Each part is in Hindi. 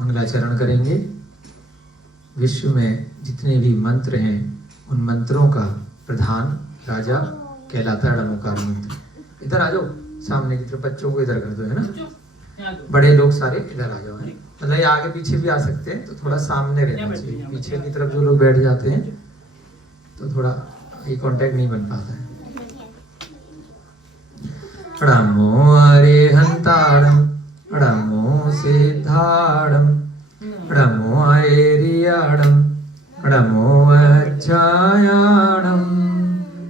मंगलाचरण करेंगे। विश्व में जितने भी मंत्र हैं उन मंत्रों का प्रधान राजा कहलाता है ड़मोकार मंत्र। इधर आ जाओ, सामने की तरफ बच्चों को इधर कर दो, है ना। बड़े लोग सारे इधर आ जाओ, मतलब ये आगे पीछे भी आ सकते हैं, तो थोड़ा सामने रहना चाहिए। पीछे की तरफ जो लोग बैठ जाते हैं तो थोड़ा आई कांटेक्ट नहीं बन पाता है। ड़मो अरिहंताड़म ड़मो सिद्धाड़म ड़मो ऐरियाड़म ड़मो अच्छायाड़म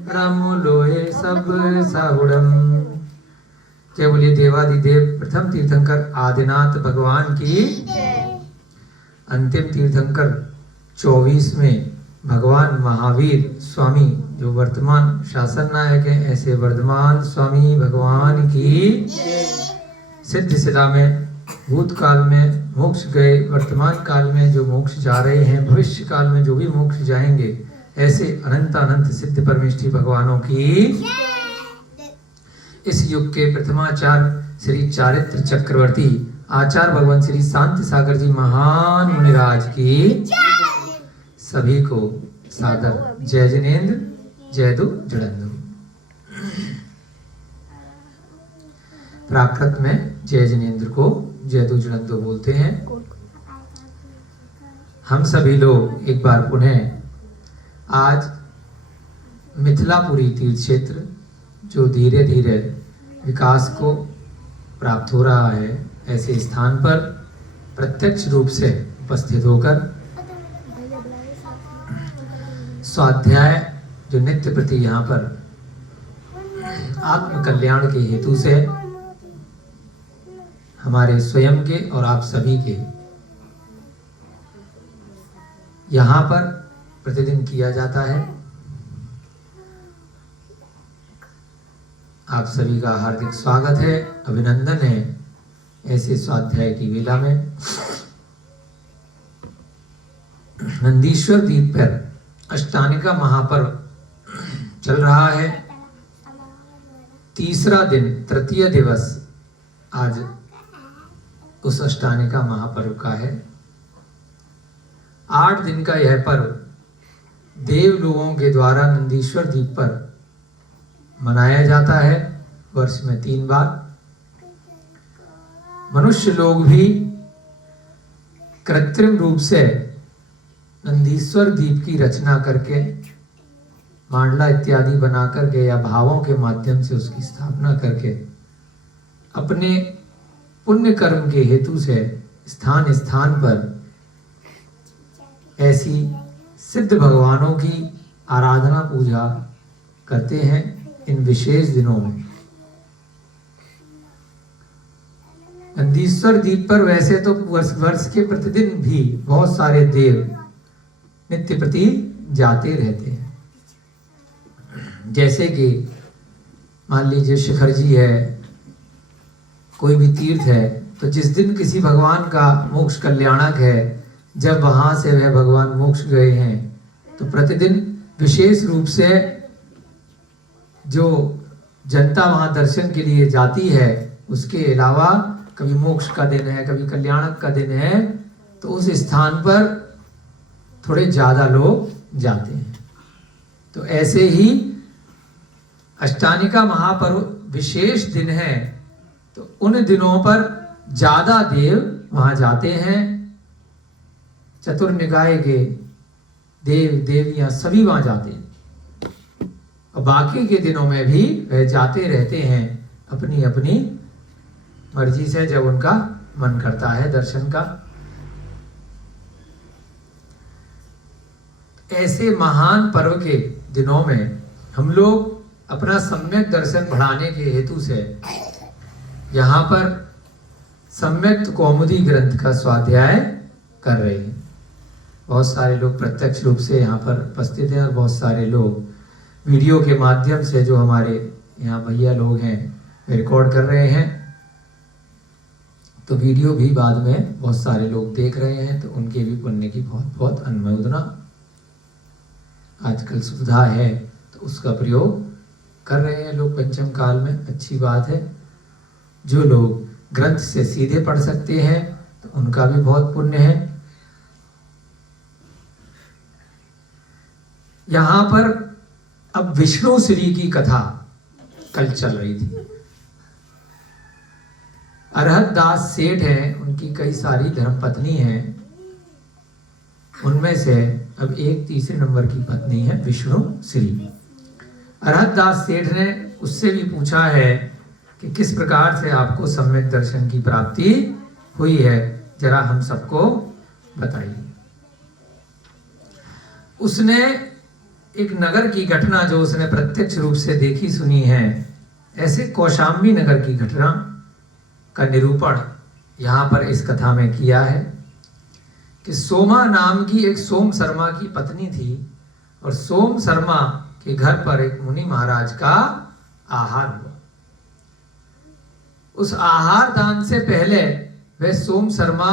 ड़मो लोए सब साहुड़म। जय बोलिए देवादिदेव प्रथम तीर्थंकर आदिनाथ भगवान की। अंतिम तीर्थंकर 24वें भगवान महावीर स्वामी जो वर्तमान शासन नायक हैं, ऐसे वर्धमान स्वामी भगवान की। सिद्ध शिला में भूतकाल में मोक्ष गए, वर्तमान काल में जो मोक्ष जा रहे हैं, भविष्य काल में जो भी मोक्ष जाएंगे, ऐसे अनंत अनंत सिद्ध परमेष्ठी भगवानों की। इस युग के प्रथमाचार्य श्री चारित्र चक्रवर्ती आचार्य भगवान श्री शांति सागर जी महान मुनिराज की। सभी को सादर जय जिनेन्द्र जय दु जुड़ंदु। प्राकृत में जय जिनेन्द्र को जय दु जुड़ंदु बोलते हैं। हम सभी लोग एक बार पुनः आज मिथिलापुरी तीर्थ क्षेत्र जो धीरे धीरे विकास को प्राप्त हो रहा है, ऐसे स्थान पर प्रत्यक्ष रूप से उपस्थित होकर स्वाध्याय जो नित्य प्रति यहाँ पर आत्म कल्याण के हेतु से हमारे स्वयं के और आप सभी के यहाँ पर प्रतिदिन किया जाता है। आप सभी का हार्दिक स्वागत है, अभिनंदन है ऐसे स्वाध्याय की वेला में। नंदीश्वर द्वीप पर अष्टानिका महापर्व चल रहा है। तीसरा दिन, तृतीय दिवस आज उस अष्टानिका महापर्व का है। 8 दिन का यह पर्व देव लोगों के द्वारा नंदीश्वर द्वीप पर मनाया जाता है, वर्ष में 3 बार। मनुष्य लोग भी कृत्रिम रूप से नंदीश्वर द्वीप की रचना करके मांडला इत्यादि बना करके या भावों के माध्यम से उसकी स्थापना करके अपने पुण्य कर्म के हेतु से स्थान स्थान पर ऐसी सिद्ध भगवानों की आराधना पूजा करते हैं इन विशेष दिनों में। नंदीश्वर द्वीप पर वैसे तो वर्ष के प्रतिदिन भी बहुत सारे देव नित्य प्रति जाते रहते हैं। जैसे कि मान लीजिए शिखर जी है, कोई भी तीर्थ है, तो जिस दिन किसी भगवान का मोक्ष कल्याणक है, जब वहां से वह भगवान मोक्ष गए हैं, तो प्रतिदिन विशेष रूप से जो जनता वहां दर्शन के लिए जाती है, उसके अलावा कभी मोक्ष का दिन है, कभी कल्याणक का दिन है, तो उस स्थान पर थोड़े ज्यादा लोग जाते हैं। तो ऐसे ही अष्टानिका महापर्व विशेष दिन है, तो उन दिनों पर ज्यादा देव वहां जाते हैं। चतुर्निकाय के देव देवियां सभी वहां जाते हैं, और बाकी के दिनों में भी वह जाते रहते हैं अपनी अपनी मर्जी से, जब उनका मन करता है दर्शन का। ऐसे महान पर्व के दिनों में हम लोग अपना सम्यक दर्शन बढ़ाने के हेतु से यहाँ पर सम्यक कौमुदी ग्रंथ का स्वाध्याय कर रहे हैं। बहुत सारे लोग प्रत्यक्ष रूप से यहाँ पर उपस्थित हैं, और बहुत सारे लोग वीडियो के माध्यम से जो हमारे यहाँ भैया लोग हैं रिकॉर्ड कर रहे हैं। तो वीडियो भी बाद में बहुत सारे लोग देख रहे हैं, तो उनके भी पुण्य की बहुत बहुत अनुमोदना। आजकल सुविधा है तो उसका प्रयोग कर रहे हैं लोग पंचम काल में, अच्छी बात है। जो लोग ग्रंथ से सीधे पढ़ सकते हैं तो उनका भी बहुत पुण्य है। यहां पर अब विष्णु श्री की कथा कल चल रही थी। अरहत दास सेठ हैं, उनकी कई सारी धर्मपत्नी हैं, उनमें से अब एक तीसरे नंबर की पत्नी है विष्णु श्री। अरहत दास सेठ ने उससे भी पूछा है कि किस प्रकार से आपको सम्यक दर्शन की प्राप्ति हुई है, जरा हम सबको बताइए। उसने एक नगर की घटना जो उसने प्रत्यक्ष रूप से देखी सुनी है, ऐसे कौशाम्बी नगर की घटना का निरूपण यहाँ पर इस कथा में किया है कि सोमा नाम की एक सोम शर्मा की पत्नी थी और सोम शर्मा के घर पर एक मुनि महाराज का आहार हुआ। उस आहार दान से पहले वह सोम शर्मा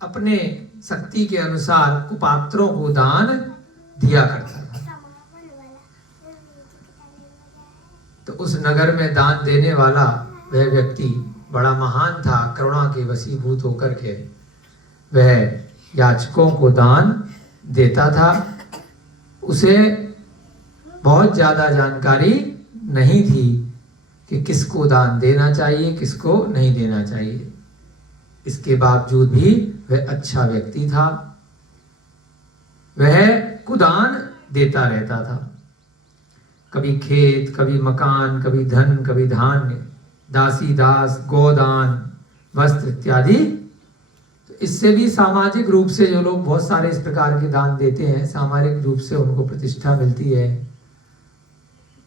अपने शक्ति के अनुसार कुपात्रों को दान दिया करता था। तो उस नगर में दान देने वाला वह व्यक्ति बड़ा महान था। करुणा के वशीभूत होकर के वह याचकों को दान देता था। उसे बहुत ज्यादा जानकारी नहीं थी कि किसको दान देना चाहिए, किसको नहीं देना चाहिए। इसके बावजूद भी वह अच्छा व्यक्ति था। वह कुदान देता रहता था, कभी खेत, कभी मकान, कभी धन, कभी धान्य, दासी दास, गोदान, वस्त्र इत्यादि। तो इससे भी सामाजिक रूप से जो लोग बहुत सारे इस प्रकार के दान देते हैं, सामाजिक रूप से उनको प्रतिष्ठा मिलती है,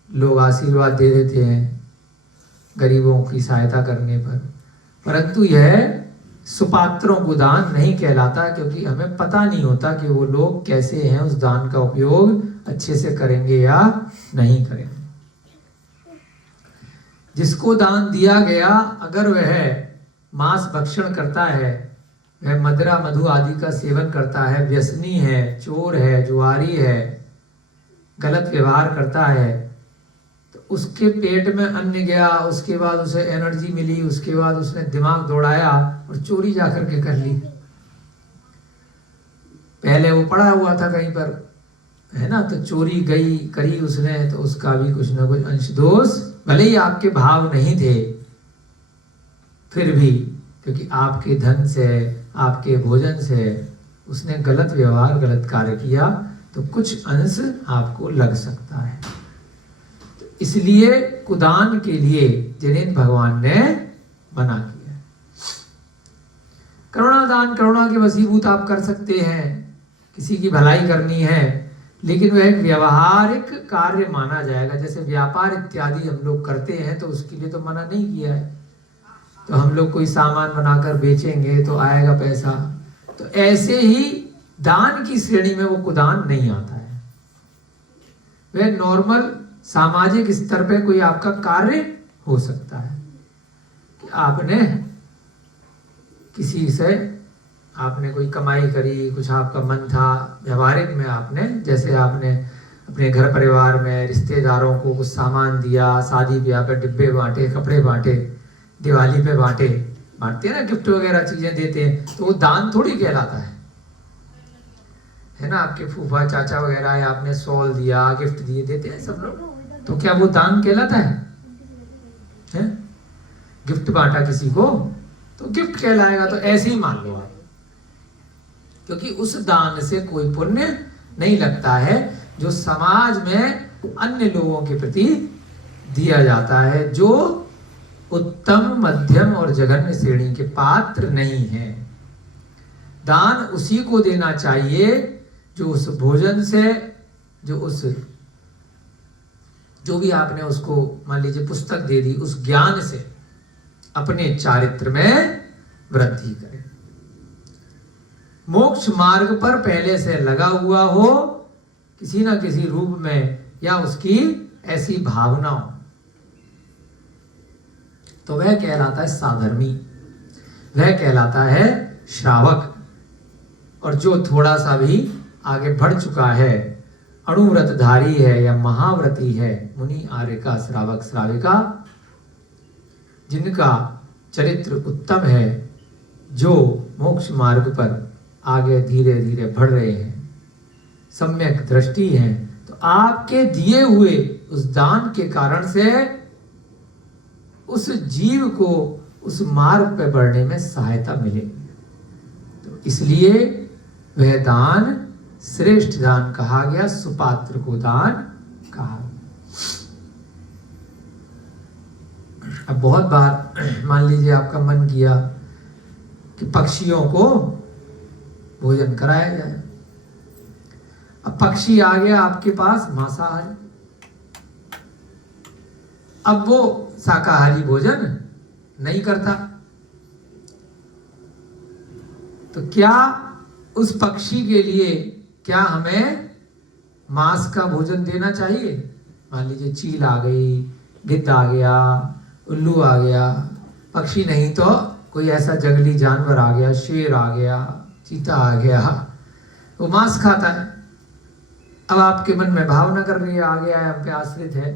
लोग आशीर्वाद दे देते हैं गरीबों की सहायता करने पर। परंतु यह सुपात्रों को दान नहीं कहलाता, क्योंकि हमें पता नहीं होता कि वो लोग कैसे हैं, उस दान का उपयोग अच्छे से करेंगे या नहीं करेंगे। जिसको दान दिया गया, अगर वह मांस भक्षण करता है, वह मदिरा मधु आदि का सेवन करता है, व्यसनी है, चोर है, जुआरी है, गलत व्यवहार करता है, तो उसके पेट में अन्न गया, उसके बाद उसे एनर्जी मिली, उसके बाद उसने दिमाग दौड़ाया और चोरी जाकर के कर ली। पहले वो पड़ा हुआ था कहीं पर, है ना, तो चोरी गई करी उसने, तो उसका भी कुछ ना कुछ अंश दोष, भले ही आपके भाव नहीं थे, फिर भी क्योंकि आपके धन से, आपके भोजन से उसने गलत व्यवहार, गलत कार्य किया, तो कुछ अंश आपको लग सकता है। तो इसलिए कुदान के लिए जिन्हें भगवान ने मना किया। करुणा दान, करुणा के वशीभूत आप कर सकते हैं, किसी की भलाई करनी है, लेकिन वह एक व्यवहारिक कार्य माना जाएगा। जैसे व्यापार इत्यादि हम लोग करते हैं, तो उसके लिए तो मना नहीं किया है। तो हम लोग कोई सामान बनाकर बेचेंगे तो आएगा पैसा, तो ऐसे ही दान की श्रेणी में वो कुदान नहीं आता है। वह नॉर्मल सामाजिक स्तर पे कोई आपका कार्य हो सकता है कि आपने किसी से आपने कोई कमाई करी, कुछ आपका मन था, व्यवहारिक में आपने, जैसे आपने अपने घर परिवार में रिश्तेदारों को कुछ सामान दिया, शादी ब्याह पे डिब्बे बांटे, कपड़े बांटे, दिवाली पे बांटते हैं ना, गिफ्ट वगैरह चीजें देते हैं, तो वो दान थोड़ी कहलाता है ना। आपके फूफा चाचा वगैरह है, आपने शॉल दिया, गिफ्ट दिए, देते हैं सब लोग, तो क्या वो दान कहलाता है? गिफ्ट बांटा किसी को तो गिफ्ट कहलाएगा। तो ऐसे ही मान लो आप, क्योंकि उस दान से कोई पुण्य नहीं लगता है जो समाज में अन्य लोगों के प्रति दिया जाता है, जो उत्तम, मध्यम और जघन्य श्रेणी के पात्र नहीं है। दान उसी को देना चाहिए जो उस भोजन से, जो भी आपने उसको मान लीजिए पुस्तक दे दी, उस ज्ञान से अपने चारित्र में वृद्धि करे, मोक्ष मार्ग पर पहले से लगा हुआ हो किसी ना किसी रूप में, या उसकी ऐसी भावना हो, तो वह कहलाता है साधर्मी, वह कहलाता है श्रावक। और जो थोड़ा सा भी आगे बढ़ चुका है, अणुव्रतधारी है या महाव्रती है, मुनि, आर्यका, श्रावक, श्राविका, जिनका चरित्र उत्तम है, जो मोक्ष मार्ग पर आगे धीरे धीरे बढ़ रहे हैं, सम्यक दृष्टि है, तो आपके दिए हुए उस दान के कारण से उस जीव को उस मार्ग पे बढ़ने में सहायता मिलेगी। तो इसलिए वह दान श्रेष्ठ दान कहा गया, सुपात्र को दान कहा। अब बहुत बार मान लीजिए आपका मन किया कि पक्षियों को भोजन कराया जाए। अब पक्षी आ गया आपके पास मांसाहारी, अब वो शाकाहारी भोजन नहीं करता, तो क्या उस पक्षी के लिए क्या हमें मांस का भोजन देना चाहिए? मान लीजिए चील आ गई, गिद्ध आ गया, उल्लू आ गया, पक्षी नहीं तो कोई ऐसा जंगली जानवर आ गया, शेर आ गया, चीता आ गया, वो मांस खाता है। अब आपके मन में भावना कर रही है, आ गया है, हम पे आश्रित है,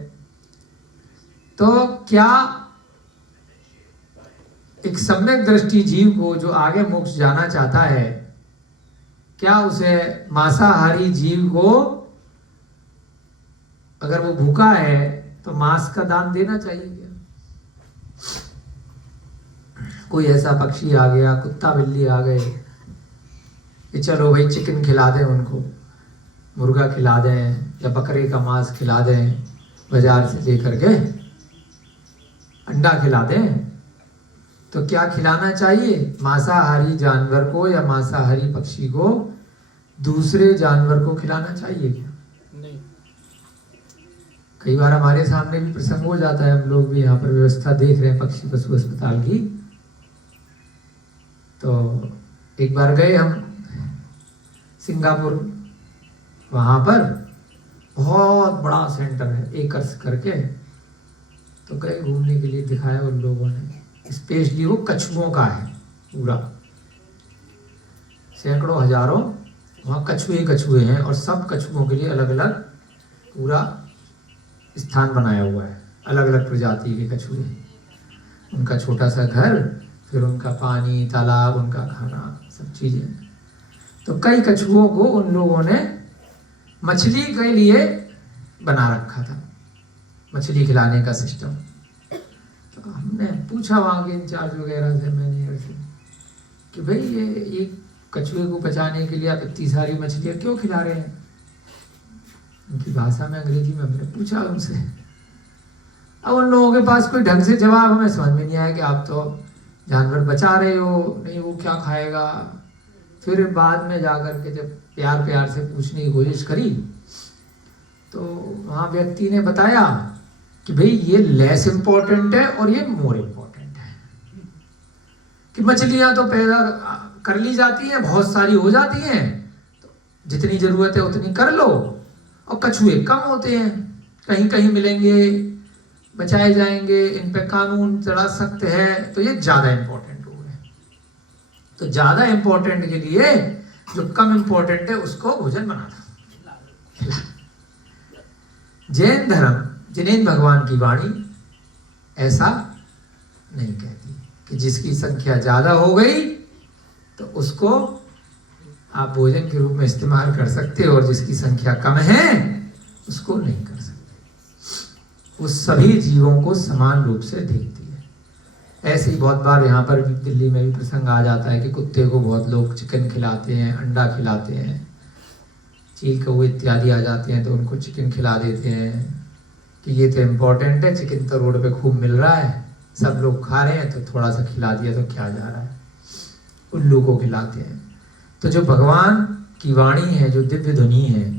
तो क्या एक सम्यक दृष्टि जीव को जो आगे मोक्ष जाना चाहता है, क्या उसे मांसाहारी जीव को अगर वो भूखा है तो मांस का दान देना चाहिए क्या? कोई ऐसा पक्षी आ गया, कुत्ता बिल्ली आ गए कि चलो भाई चिकन खिला दें उनको, मुर्गा खिला दें या बकरे का मांस खिला दें, बाजार से लेकर के अंडा खिला दें, तो क्या खिलाना चाहिए? मांसाहारी जानवर को या मांसाहारी पक्षी को दूसरे जानवर को खिलाना चाहिए क्या? नहीं। कई बार हमारे सामने भी प्रसंग हो जाता है, हम लोग भी यहाँ पर व्यवस्था देख रहे हैं पक्षी पशु अस्पताल की, तो एक बार गए हम सिंगापुर, वहाँ पर बहुत बड़ा सेंटर है एकर्स करके, तो गए घूमने के लिए, दिखाया उन लोगों ने, स्पेशली वो कछुओं का है पूरा, सैकड़ों हजारों वहाँ कछुए हैं, और सब कछुओं के लिए अलग अलग पूरा स्थान बनाया हुआ है, अलग अलग प्रजाति के कछुए, उनका छोटा सा घर, फिर उनका पानी, तालाब, उनका खाना, सब चीजें। तो कई कछुओं को उन लोगों ने मछली के लिए बना रखा था, मछली खिलाने का सिस्टम। तो हमने पूछा वहाँ के इंचार्ज वगैरह से, मैनेजर से, कि भाई ये कछुए को बचाने के लिए आप इतनी सारी मछलियाँ क्यों खिला रहे हैं? उनकी भाषा में, अंग्रेजी में हमने पूछा उनसे। अब उन लोगों के पास कोई ढंग से जवाब हमें समझ में नहीं आया कि आप तो जानवर बचा रहे हो, नहीं वो क्या खाएगा। फिर बाद में जाकर के जब प्यार प्यार से पूछने की कोशिश करी, तो वहाँ व्यक्ति ने बताया कि भाई ये लेस इम्पोर्टेंट है और ये मोर इम्पोर्टेंट है, कि मछलियाँ तो पैदा कर ली जाती हैं, बहुत सारी हो जाती हैं, तो जितनी जरूरत है उतनी कर लो, और कछुए कम होते हैं, कहीं कहीं मिलेंगे, बचाए जाएंगे, इन पे कानून थोड़ा सख्त है, तो ये ज्यादा इम्पोर्टेंट हो गए। तो ज्यादा इम्पोर्टेंट के लिए जो कम इम्पोर्टेंट है उसको भोजन बना था। जैन धर्म, जिनेन्द्र भगवान की वाणी ऐसा नहीं कहती कि जिसकी संख्या ज्यादा हो गई तो उसको आप भोजन के रूप में इस्तेमाल कर सकते हो, और जिसकी संख्या कम है उसको नहीं कर सकते। वो सभी जीवों को समान रूप से देखती है। ऐसे ही बहुत बार यहाँ पर भी, दिल्ली में भी प्रसंग आ जाता है कि कुत्ते को बहुत लोग चिकन खिलाते हैं, अंडा खिलाते हैं, चील कौवे इत्यादि आ जाते हैं तो उनको चिकन खिला देते हैं कि ये तो इम्पोर्टेंट है, चिकन तो रोड पे खूब मिल रहा है, सब लोग खा रहे हैं, तो थोड़ा सा खिला दिया तो क्या जा रहा है। उल्लू को खिलाते हैं। तो जो भगवान की वाणी है, जो दिव्य ध्वनि है,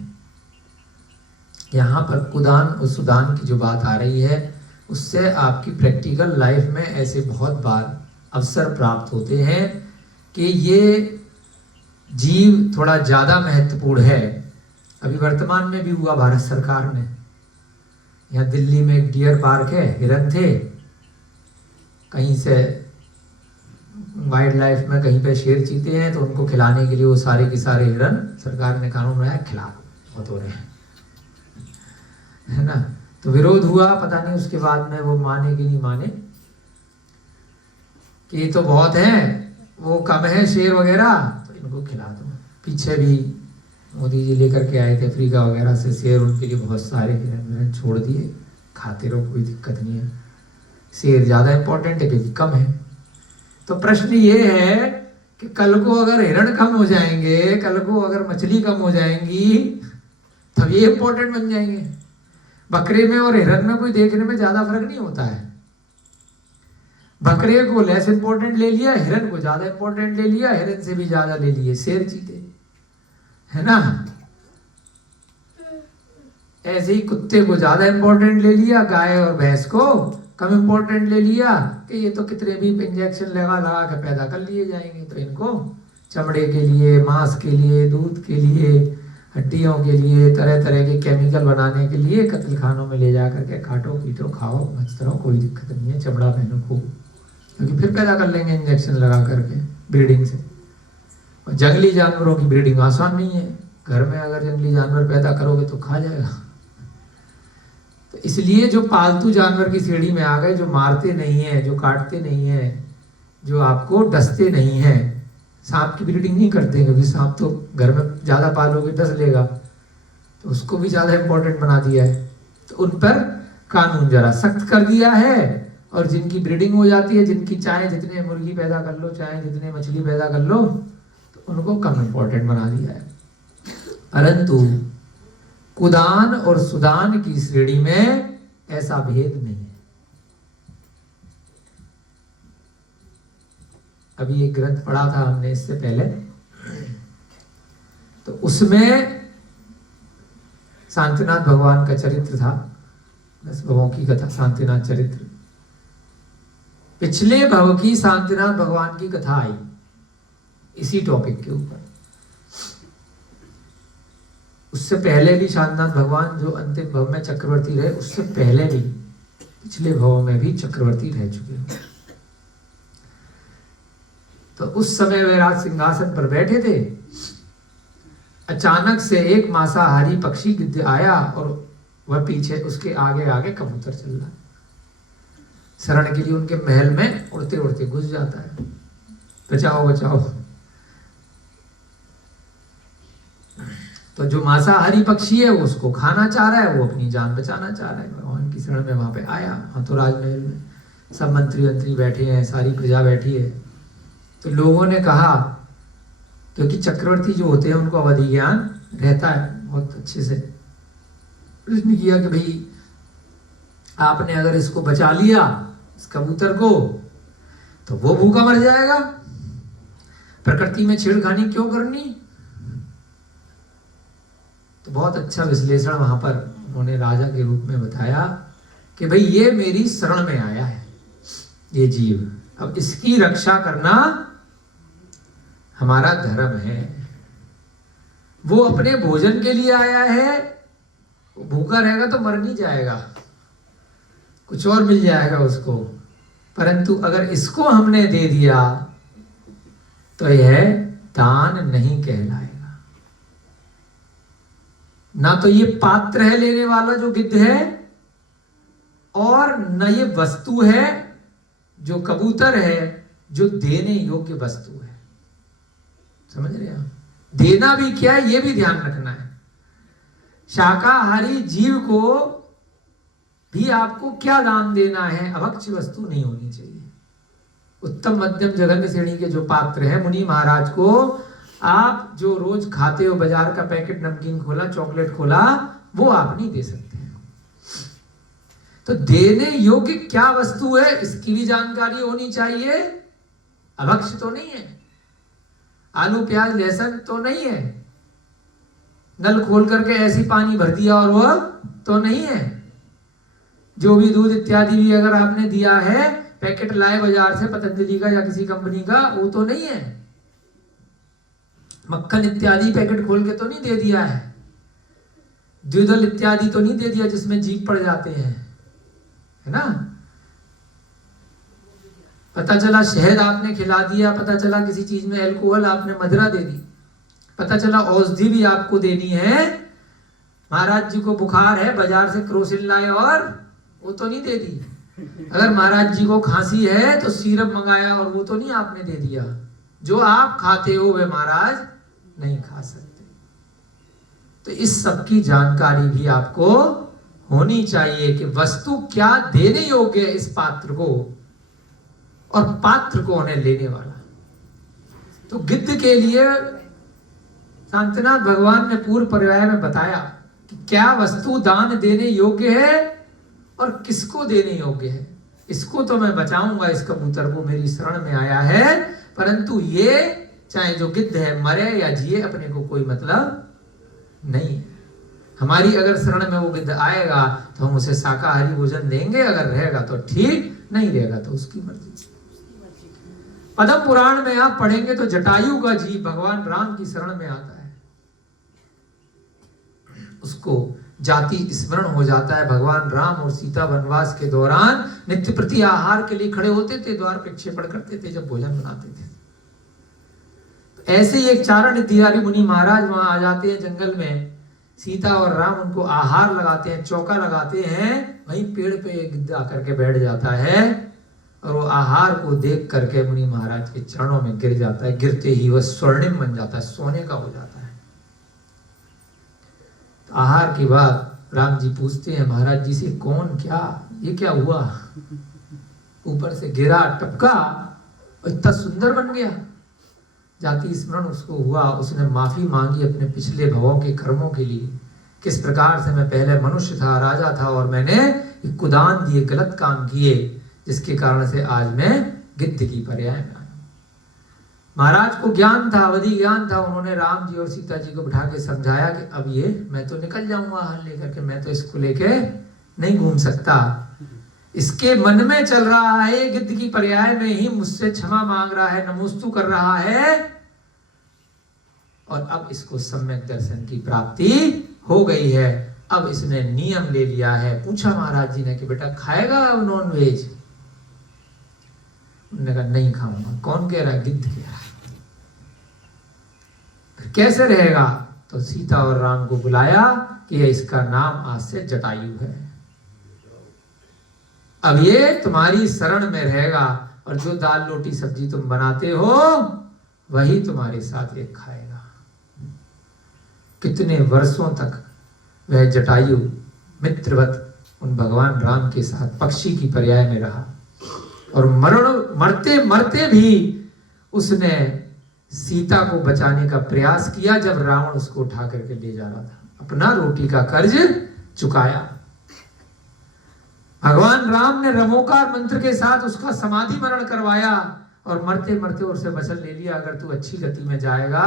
यहाँ पर कुदान और सुदान की जो बात आ रही है, उससे आपकी प्रैक्टिकल लाइफ में ऐसे बहुत बार अवसर प्राप्त होते हैं कि ये जीव थोड़ा ज़्यादा महत्वपूर्ण है। अभी वर्तमान में भी हुआ भारत सरकार ने, यहाँ दिल्ली में एक डियर पार्क है, हिरन थे, कहीं से वाइल्ड लाइफ में कहीं पे शेर चीते हैं, तो उनको खिलाने के लिए वो सारे के सारे हिरन, सरकार ने कानून बनाया खिला दो, बहुत हो रहे हैं, है ना। तो विरोध हुआ, पता नहीं उसके बाद में वो माने कि नहीं माने, कि ये तो बहुत है, वो कम है शेर वगैरह तो इनको खिला दो। पीछे भी मोदी जी लेकर के आए थे अफ्रीका वगैरह से शेर, उनके लिए बहुत सारे हिरन छोड़ दिए, खाते रहो, कोई दिक्कत नहीं है। शेर ज्यादा इंपॉर्टेंट है क्योंकि कम है। तो प्रश्न ये है कि कल को अगर हिरण कम हो जाएंगे, कल को अगर मछली कम हो जाएंगी, तब ये इंपॉर्टेंट बन जाएंगे। बकरे में और हिरण में कोई देखने में ज्यादा फर्क नहीं होता है। बकरे को लेस इंपॉर्टेंट ले लिया, हिरण को ज्यादा इंपॉर्टेंट ले लिया, हिरण से भी ज्यादा ले लिए शेर चीते, है ना। ऐसे ही कुत्ते को ज्यादा इंपॉर्टेंट ले लिया, गाय और भैंस को कम इंपॉर्टेंट ले लिया कि ये तो कितने भी इंजेक्शन लगा लगा के पैदा कर लिए जाएंगे, तो इनको चमड़े के लिए, मांस के लिए, दूध के लिए, हड्डियों के लिए, तरह तरह के केमिकल बनाने के लिए कत्ल खानों में ले जा करके काटो पीटो खाओ मस्त रहो, कोई दिक्कत नहीं है, चमड़ा पहनो खूब, क्योंकि फिर पैदा कर लेंगे इंजेक्शन लगा करके ब्रीडिंग से। और जंगली जानवरों की ब्रीडिंग आसान नहीं है, घर में अगर जंगली जानवर पैदा करोगे तो खा जाएगा। तो इसलिए जो पालतू जानवर की श्रेणी में आ गए, जो मारते नहीं है, जो काटते नहीं है, जो आपको डसते नहीं है, सांप की ब्रीडिंग नहीं करते क्योंकि सांप तो घर में ज्यादा पालोगे डस लेगा, तो उसको भी ज्यादा इंपॉर्टेंट बना दिया है। तो उन पर कानून जरा सख्त कर दिया है, और जिनकी ब्रीडिंग हो जाती है, जिनकी चाहे जितने मुर्गी पैदा कर लो, चाहे जितने मछली पैदा कर लो, तो उनको कम इंपॉर्टेंट बना दिया है। परंतु कुदान और सुदान की श्रेणी में ऐसा भेद नहीं है। अभी एक ग्रंथ पढ़ा था हमने इससे पहले, तो उसमें शांतिनाथ भगवान का चरित्र था, 10 भवों की कथा, शांतिनाथ चरित्र। पिछले भव की शांतिनाथ भगवान की कथा आई इसी टॉपिक के ऊपर। उससे पहले भी शांतिनाथ भगवान जो अंतिम भव में चक्रवर्ती रहे, उससे पहले भी पिछले भवों में भी चक्रवर्ती रह चुके हैं। तो उस समय वे राज सिंहासन पर बैठे थे, अचानक से एक मांसाहारी पक्षी गिद्ध आया और वह पीछे उसके आगे आगे कबूतर चल रहा, शरण के लिए उनके महल में उड़ते उड़ते घुस जाता है, बचाओ बचाओ। तो जो मांसाहारी पक्षी है वो उसको खाना चाह रहा है, वो अपनी जान बचाना चाह रहा है। भगवान की शरण में वहां पे आया, हाँ तो राजमहल में सब मंत्री मंत्री बैठे हैं, सारी प्रजा बैठी है। तो लोगों ने कहा, क्योंकि चक्रवर्ती जो होते हैं उनको अवधि ज्ञान रहता है बहुत अच्छे से, प्रश्न किया कि भाई आपने अगर इसको बचा लिया, इस कबूतर को, तो वो भूखा मर जाएगा, प्रकृति में छेड़खानी क्यों करनी। तो बहुत अच्छा विश्लेषण वहां पर उन्होंने राजा के रूप में बताया कि भाई ये मेरी शरण में आया है ये जीव, अब इसकी रक्षा करना हमारा धर्म है। वो अपने भोजन के लिए आया है, भूखा रहेगा तो मर नहीं जाएगा, कुछ और मिल जाएगा उसको, परंतु अगर इसको हमने दे दिया तो यह दान नहीं कहलाएगा। ना तो ये पात्र है लेने वाला जो गिद्ध है, और न ये वस्तु है जो कबूतर है जो देने योग्य वस्तु है। समझ रहे हैं? देना भी क्या है ये भी ध्यान रखना है। शाकाहारी जीव को भी आपको क्या दान देना है, अभक्ष वस्तु नहीं होनी चाहिए। उत्तम मध्यम जघन्य श्रेणी के जो पात्र है, मुनि महाराज को आप जो रोज खाते हो, बाजार का पैकेट नमकीन खोला, चॉकलेट खोला, वो आप नहीं दे सकते। तो देने योग्य क्या वस्तु है इसकी भी जानकारी होनी चाहिए। अभक्ष तो नहीं है, आलू प्याज लहसुन तो नहीं है, नल खोल करके ऐसी पानी भर दिया और वह तो नहीं है। जो भी दूध इत्यादि भी अगर आपने दिया है, पैकेट लाए बाजार से पतंजलि का या किसी कंपनी का, वो तो नहीं है। मक्खन इत्यादि पैकेट खोल के तो नहीं दे दिया है, द्विदल इत्यादि तो नहीं दे दिया जिसमें जीभ पड़ जाते हैं, है ना। पता चला शहद आपने खिला दिया, पता चला किसी चीज में अल्कोहल आपने मदिरा दे दी, पता चला औषधि भी आपको देनी है। महाराज जी को बुखार है, बाजार से क्रोसिन लाए और वो तो नहीं दे दी। अगर महाराज जी को खांसी है तो सीरप मंगाया और वो तो नहीं आपने दे दिया। जो आप खाते हो वे महाराज नहीं खा सकते। तो इस सब की जानकारी भी आपको होनी चाहिए कि वस्तु क्या देने योग्य है इस पात्र को, और पात्र कौन है लेने वाला। तो गिद्ध के लिए शांतिनाथ भगवान ने पूर्व पर्याय में बताया कि क्या वस्तु दान देने योग्य है और किसको देने योग्य है। इसको तो मैं बचाऊंगा, इस कबूतर को मेरी शरण में आया है, परंतु ये चाहे जो गिद्ध है मरे या जिए अपने को कोई मतलब नहीं। हमारी अगर शरण में वो गिद्ध आएगा तो हम उसे शाकाहारी भोजन देंगे, अगर रहेगा तो ठीक, नहीं रहेगा तो उसकी मर्जी। पद्म पुराण में आप पढ़ेंगे तो जटायु का जीव भगवान राम की शरण में आता है, उसको जाति स्मरण हो जाता है। भगवान राम और सीता वनवास के दौरान नित्य प्रति आहार के लिए खड़े होते थे, द्वार प्रक्षेपण करते थे जब भोजन बनाते थे। तो ऐसे ही एक चारण तिवारी मुनि महाराज वहां आ जाते हैं जंगल में, सीता और राम उनको आहार लगाते हैं, चौका लगाते हैं, वहीं पेड़ पे एक गिद्ध आकर के बैठ जाता है और वो आहार को देख करके मुनि महाराज के चरणों में गिर जाता है। गिरते ही वह स्वर्णिम बन जाता है, सोने का हो जाता है। तो आहार के बाद राम जी पूछते हैं महाराज जी से, कौन क्या ये क्या हुआ, ऊपर से गिरा टपका और इतना सुंदर बन गया। जाति स्मरण उसको हुआ, उसने माफी मांगी अपने पिछले भवों के कर्मों के लिए, किस प्रकार से मैं पहले मनुष्य था, राजा था और मैंने कुदान दिए, गलत काम किए, जिसके कारण से आज मैं गिद्ध की पर्याय में आया। महाराज को ज्ञान था, अवधि ज्ञान था। उन्होंने राम जी और सीता जी को बिठा के समझाया कि अब ये मैं तो निकल जाऊंगा हल लेकर के, मैं तो इसको लेके नहीं घूम सकता। इसके मन में चल रहा है गिद्ध की पर्याय में ही मुझसे क्षमा मांग रहा है, नमोस्तु कर रहा है, और अब इसको सम्यक दर्शन की प्राप्ति हो गई है। अब इसने नियम ले लिया है। पूछा महाराज जी ने कि बेटा खाएगा नॉन वेज? उन्होंने कहा नहीं खाऊंगा। कौन कह रहा है? गिद्ध कह रहा है। कैसे रहेगा? तो सीता और राम को बुलाया कि इसका नाम आज से जटायु है, अब ये तुम्हारी शरण में रहेगा और जो दाल रोटी सब्जी तुम बनाते हो वही तुम्हारे साथ एक खाएगा। कितने वर्षों तक वह जटायु मित्रवत उन भगवान राम के साथ पक्षी की पर्याय में रहा, और मरते मरते भी उसने सीता को बचाने का प्रयास किया। जब रावण उसको उठा करके ले जा रहा था, अपना रोटी का कर्ज चुकाया। भगवान राम ने रमोकार मंत्र के साथ उसका समाधि मरण करवाया और मरते मरते उससे वचन ले लिया, अगर तू अच्छी गति में जाएगा,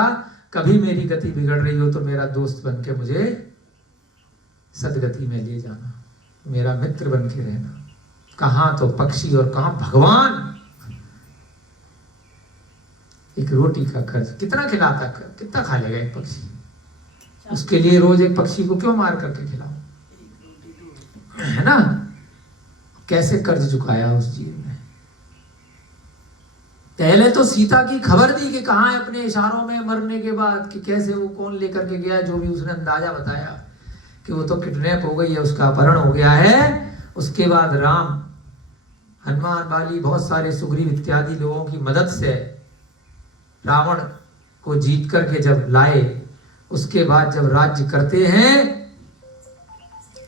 कभी मेरी गति बिगड़ रही हो तो मेरा दोस्त बन के मुझे सदगति में ले जाना, मेरा मित्र बन के रहना। कहां तो पक्षी और कहां भगवान। एक रोटी का कर्ज कितना खिलाता, कितना खा लेगा एक पक्षी? उसके लिए रोज एक पक्षी को क्यों मार करके खिलाओ, है ना? कैसे कर्ज चुकाया उस जीव ने। पहले तो सीता की खबर दी कि कहां है, अपने इशारों में मरने के बाद कि कैसे वो कौन लेकर के गया, जो भी उसने अंदाजा बताया कि वो तो किडनैप हो गई है, उसका अपहरण हो गया है। उसके बाद राम, हनुमान, बाली, बहुत सारे सुग्रीव इत्यादि लोगों की मदद से रावण को जीत करके जब लाए, उसके बाद जब राज्य करते हैं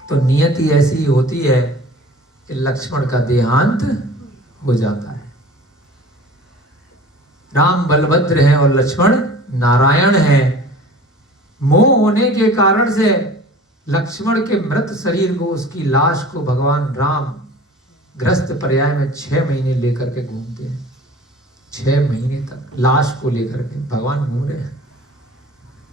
तो नियति ऐसी होती है कि लक्ष्मण का देहांत हो जाता है। राम बलभद्र है और लक्ष्मण नारायण है। मोह होने के कारण से लक्ष्मण के मृत शरीर को, उसकी लाश को भगवान राम ग्रस्त पर्याय में 6 महीने लेकर के घूमते हैं। 6 महीने तक लाश को लेकर के भगवान घूम रहे हैं,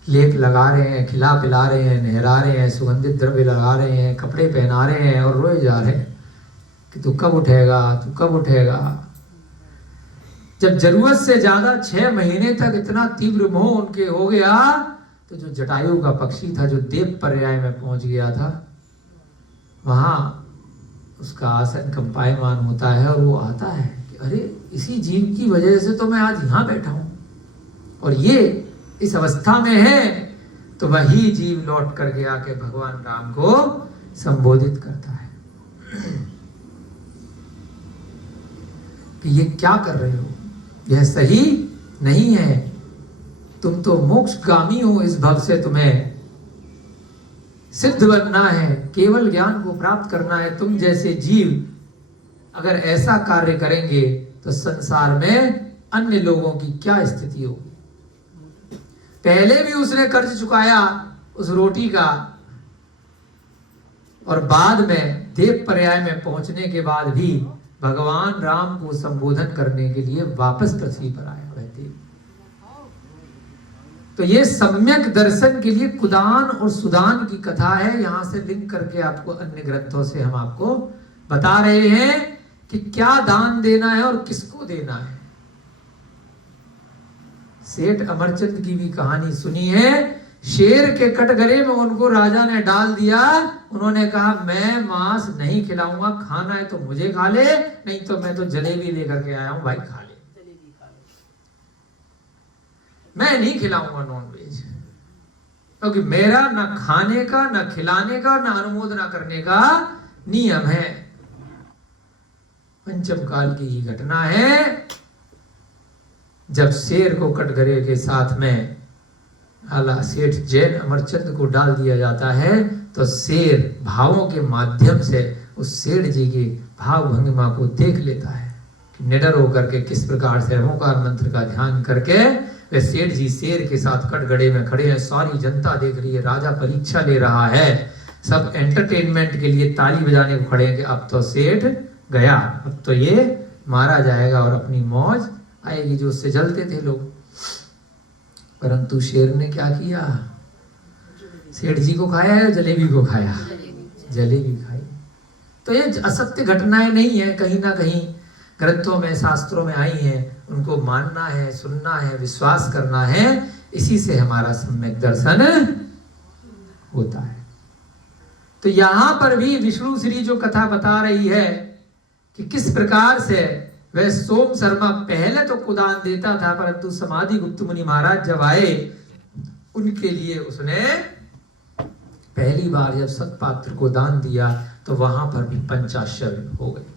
लेप लगा रहे हैं, खिला पिला रहे हैं, नहला रहे हैं, सुगंधित द्रव्य लगा रहे हैं, कपड़े पहना रहे हैं और रोए जा रहे हैं कि तू कब उठेगा, तू कब उठेगा। जब जरूरत से ज्यादा 6 महीने तक इतना तीव्र मोह उनके हो गया तो जो जटायु का पक्षी था, जो देव पर्याय में पहुंच गया था, वहां उसका आसन कंपायमान होता है और वो आता है कि अरे इसी जीव की वजह से तो मैं आज यहां बैठा हूं और ये इस अवस्था में है। तो वही जीव लौट करके आके भगवान राम को संबोधित करता है कि ये क्या कर रहे हो, यह सही नहीं है। तुम तो मोक्षगामी हो, इस भव से तुम्हें सिद्ध बनना है, केवल ज्ञान को प्राप्त करना है। तुम जैसे जीव अगर ऐसा कार्य करेंगे तो संसार में अन्य लोगों की क्या स्थिति होगी। पहले भी उसने कर्ज चुकाया उस रोटी का, और बाद में देव पर्याय में पहुंचने के बाद भी भगवान राम को संबोधन करने के लिए वापस पृथ्वी पर आया वह देव। तो ये सम्यक दर्शन के लिए कुदान और सुदान की कथा है। यहां से लिंक करके आपको अन्य ग्रंथों से हम आपको बता रहे हैं कि क्या दान देना है और किसको देना है। सेठ अमरचंद की भी कहानी सुनी है। शेर के कटघरे में उनको राजा ने डाल दिया। उन्होंने कहा मैं मांस नहीं खिलाऊंगा, खाना है तो मुझे खा ले, नहीं तो मैं तो जलेबी लेकर के आया हूं भाई, खा ले। मैं नहीं खिलाऊंगा नॉन वेज, क्योंकि मेरा ना खाने का, ना खिलाने का, ना अनुमोदना करने का नियम है। पंचम काल की ही घटना है, जब शेर को कटघरे के साथ में आला सेठ जैन अमरचंद को डाल दिया जाता है, तो शेर भावों के माध्यम से उस सेठ जी की भाव भंगिमा को देख लेता है कि निडर होकर के किस प्रकार से ओंकार मंत्र का ध्यान करके वे सेठ जी शेर के साथ कटघरे में खड़े हैं। सारी जनता देख रही है, राजा परीक्षा ले रहा है, सब एंटरटेनमेंट के लिए ताली बजाने को खड़े हैं कि अब तो सेठ गया, अब तो ये मारा जाएगा और अपनी मौज आएगी, जो उससे जलते थे लोग। परंतु शेर ने क्या किया, सेठ जी को खाया है, जलेबी को खाया, जलेबी खाई। तो ये असत्य घटनाएं नहीं है, कहीं ना कहीं ग्रंथों में शास्त्रों में आई हैं, उनको मानना है, सुनना है, विश्वास करना है, इसी से हमारा सम्यक दर्शन होता है। तो यहां पर भी विष्णु श्री जो कथा बता रही है कि किस प्रकार से वह सोम शर्मा पहले तो कुदान देता था, परंतु समाधि गुप्त मुनि महाराज जब आए उनके लिए उसने पहली बार जब सतपात्र को दान दिया तो वहां पर भी पंचाश्चर्य हो गए।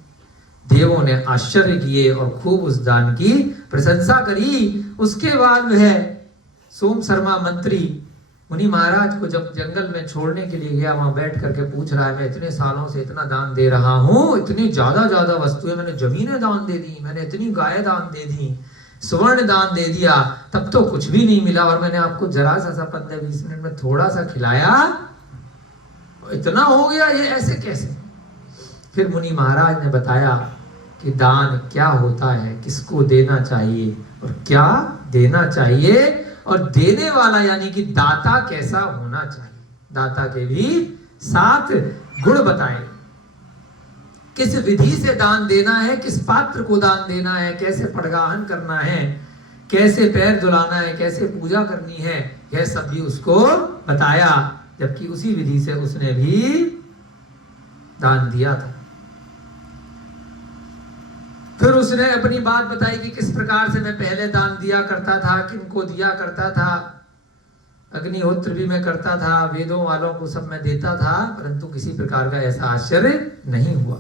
देवों ने आश्चर्य किए और खूब उस दान की प्रशंसा करी। उसके बाद वह सोम शर्मा मंत्री मुनि महाराज को जब जंगल में छोड़ने के लिए गया, वहां बैठ करके पूछ रहा है, मैं इतने सालों से इतना दान दे रहा हूं, इतनी ज्यादा वस्तुएं, मैंने जमीनें दान दे दी, मैंने इतनी गाय दान दे दी, स्वर्ण दान दे दिया, तब तो कुछ भी नहीं मिला, और मैंने आपको जरा सा 15-20 मिनट में थोड़ा सा खिलाया, इतना हो गया, ये ऐसे कैसे। फिर मुनि महाराज ने बताया कि दान क्या होता है, किसको देना चाहिए और क्या देना चाहिए, और देने वाला यानी कि दाता कैसा होना चाहिए। दाता के भी 7 गुण बताए, किस विधि से दान देना है, किस पात्र को दान देना है, कैसे पड़गाहन करना है, कैसे पैर धुलाना है, कैसे पूजा करनी है, यह सब भी उसको बताया। जबकि उसी विधि से उसने भी दान दिया था। फिर उसने अपनी बात बताई कि किस प्रकार से मैं पहले दान दिया करता था, किनको दिया करता था, अग्निहोत्र भी मैं करता था, वेदों वालों को सब मैं देता था, परंतु किसी प्रकार का ऐसा आश्चर्य नहीं हुआ।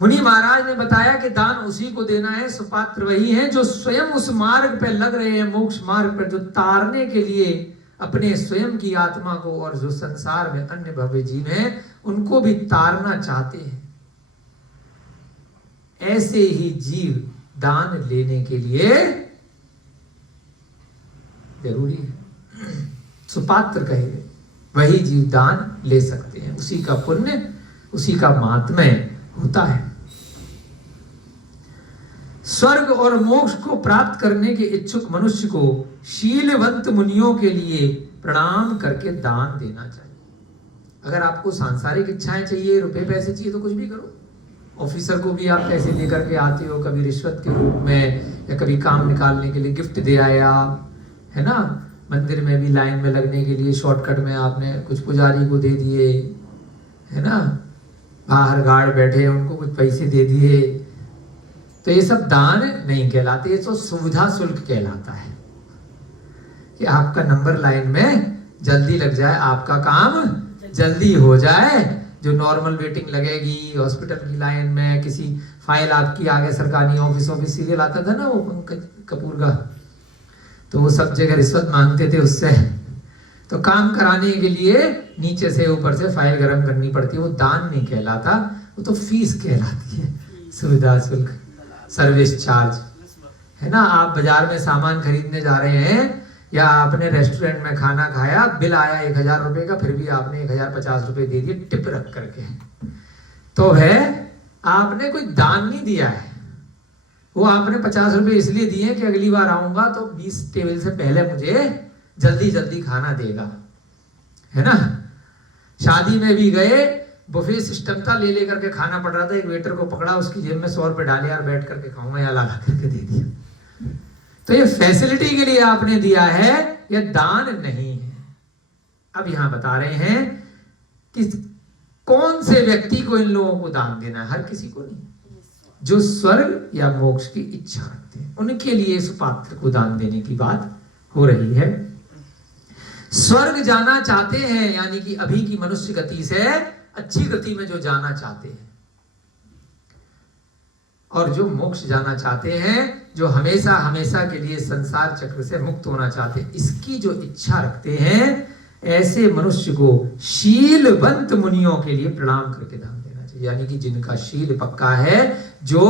मुनि महाराज ने बताया कि दान उसी को देना है, सुपात्र वही है जो स्वयं उस मार्ग पे लग रहे हैं, मोक्ष मार्ग पर, जो तारने के लिए अपने स्वयं की आत्मा को और जो संसार में अन्य भव्य जीव हैं उनको भी तारना चाहते हैं। ऐसे ही जीव दान लेने के लिए जरूरी है, सुपात्र कहे वही जीव दान ले सकते हैं, उसी का पुण्य, उसी का महात्म्य होता है। स्वर्ग और मोक्ष को प्राप्त करने के इच्छुक मनुष्य को शीलवंत मुनियों के लिए प्रणाम करके दान देना चाहिए। अगर आपको सांसारिक इच्छाएं चाहिए, रुपए पैसे चाहिए, तो कुछ भी करो। ऑफिसर को भी आप पैसे लेकर के आते हो, कभी रिश्वत के रूप में या कभी काम निकालने के लिए गिफ्ट दे आए आप, है ना। मंदिर में भी लाइन में लगने के लिए शॉर्टकट में आपने कुछ पुजारी को दे दिए, है ना। बाहर गार्ड बैठे उनको कुछ पैसे दे दिए, तो ये सब दान नहीं कहलाते, ये तो सुविधा शुल्क कहलाता है कि आपका नंबर लाइन में जल्दी लग जाए, आपका काम जल्दी हो जाए। जो नॉर्मल वेटिंग लगेगी हॉस्पिटल की लाइन में, किसी फाइल आपकी आगे सरकारी ऑफिसों में सीरियल आता था ना वो पंकज कपूर का, तो वो सब जगह रिश्वत मांगते थे उससे। तो काम कराने के लिए नीचे से ऊपर से फाइल गर्म करनी पड़ती है, वो दान नहीं कहलाता, वो तो फीस कहलाती है, सुविधा शुल्क, सर्विस चार्ज है ना। आप बाजार में सामान खरीदने जा रहे हैं या आपने रेस्टोरेंट में खाना खाया, बिल आया 1000 रुपए का, फिर भी आपने 1050 रुपए दे दिए टिप रख करके, तो है आपने कोई दान नहीं दिया है, वो आपने 50 रुपए इसलिए दिए कि अगली बार आऊंगा तो 20 टेबल से पहले मुझे जल्दी जल्दी खाना देगा, है ना। शादी में भी गए, बुफे सिस्टम था, ले लेकर के खाना पड़ रहा था, एक वेटर को पकड़ा, उसकी जेब में 100 रुपए डाले, यार बैठ करके खाऊंगा, या ला करके दे दिया। तो ये फैसिलिटी के लिए आपने दिया है, ये दान नहीं है। अब यहां बता रहे हैं कि कौन से व्यक्ति को इन लोगों को दान देना है, हर किसी को नहीं, जो स्वर्ग या मोक्ष की इच्छा रखते हैं उनके लिए इस पात्र को दान देने की बात हो रही है। स्वर्ग जाना चाहते हैं, यानी कि अभी की मनुष्य गति से अच्छी गति में जो जाना चाहते हैं, और जो मोक्ष जाना चाहते हैं, जो हमेशा हमेशा के लिए संसार चक्र से मुक्त होना चाहते हैं, इसकी जो इच्छा रखते हैं, ऐसे मनुष्य को शीलवंत मुनियों के लिए प्रणाम करके दान देना चाहिए। यानी कि जिनका शील पक्का है, जो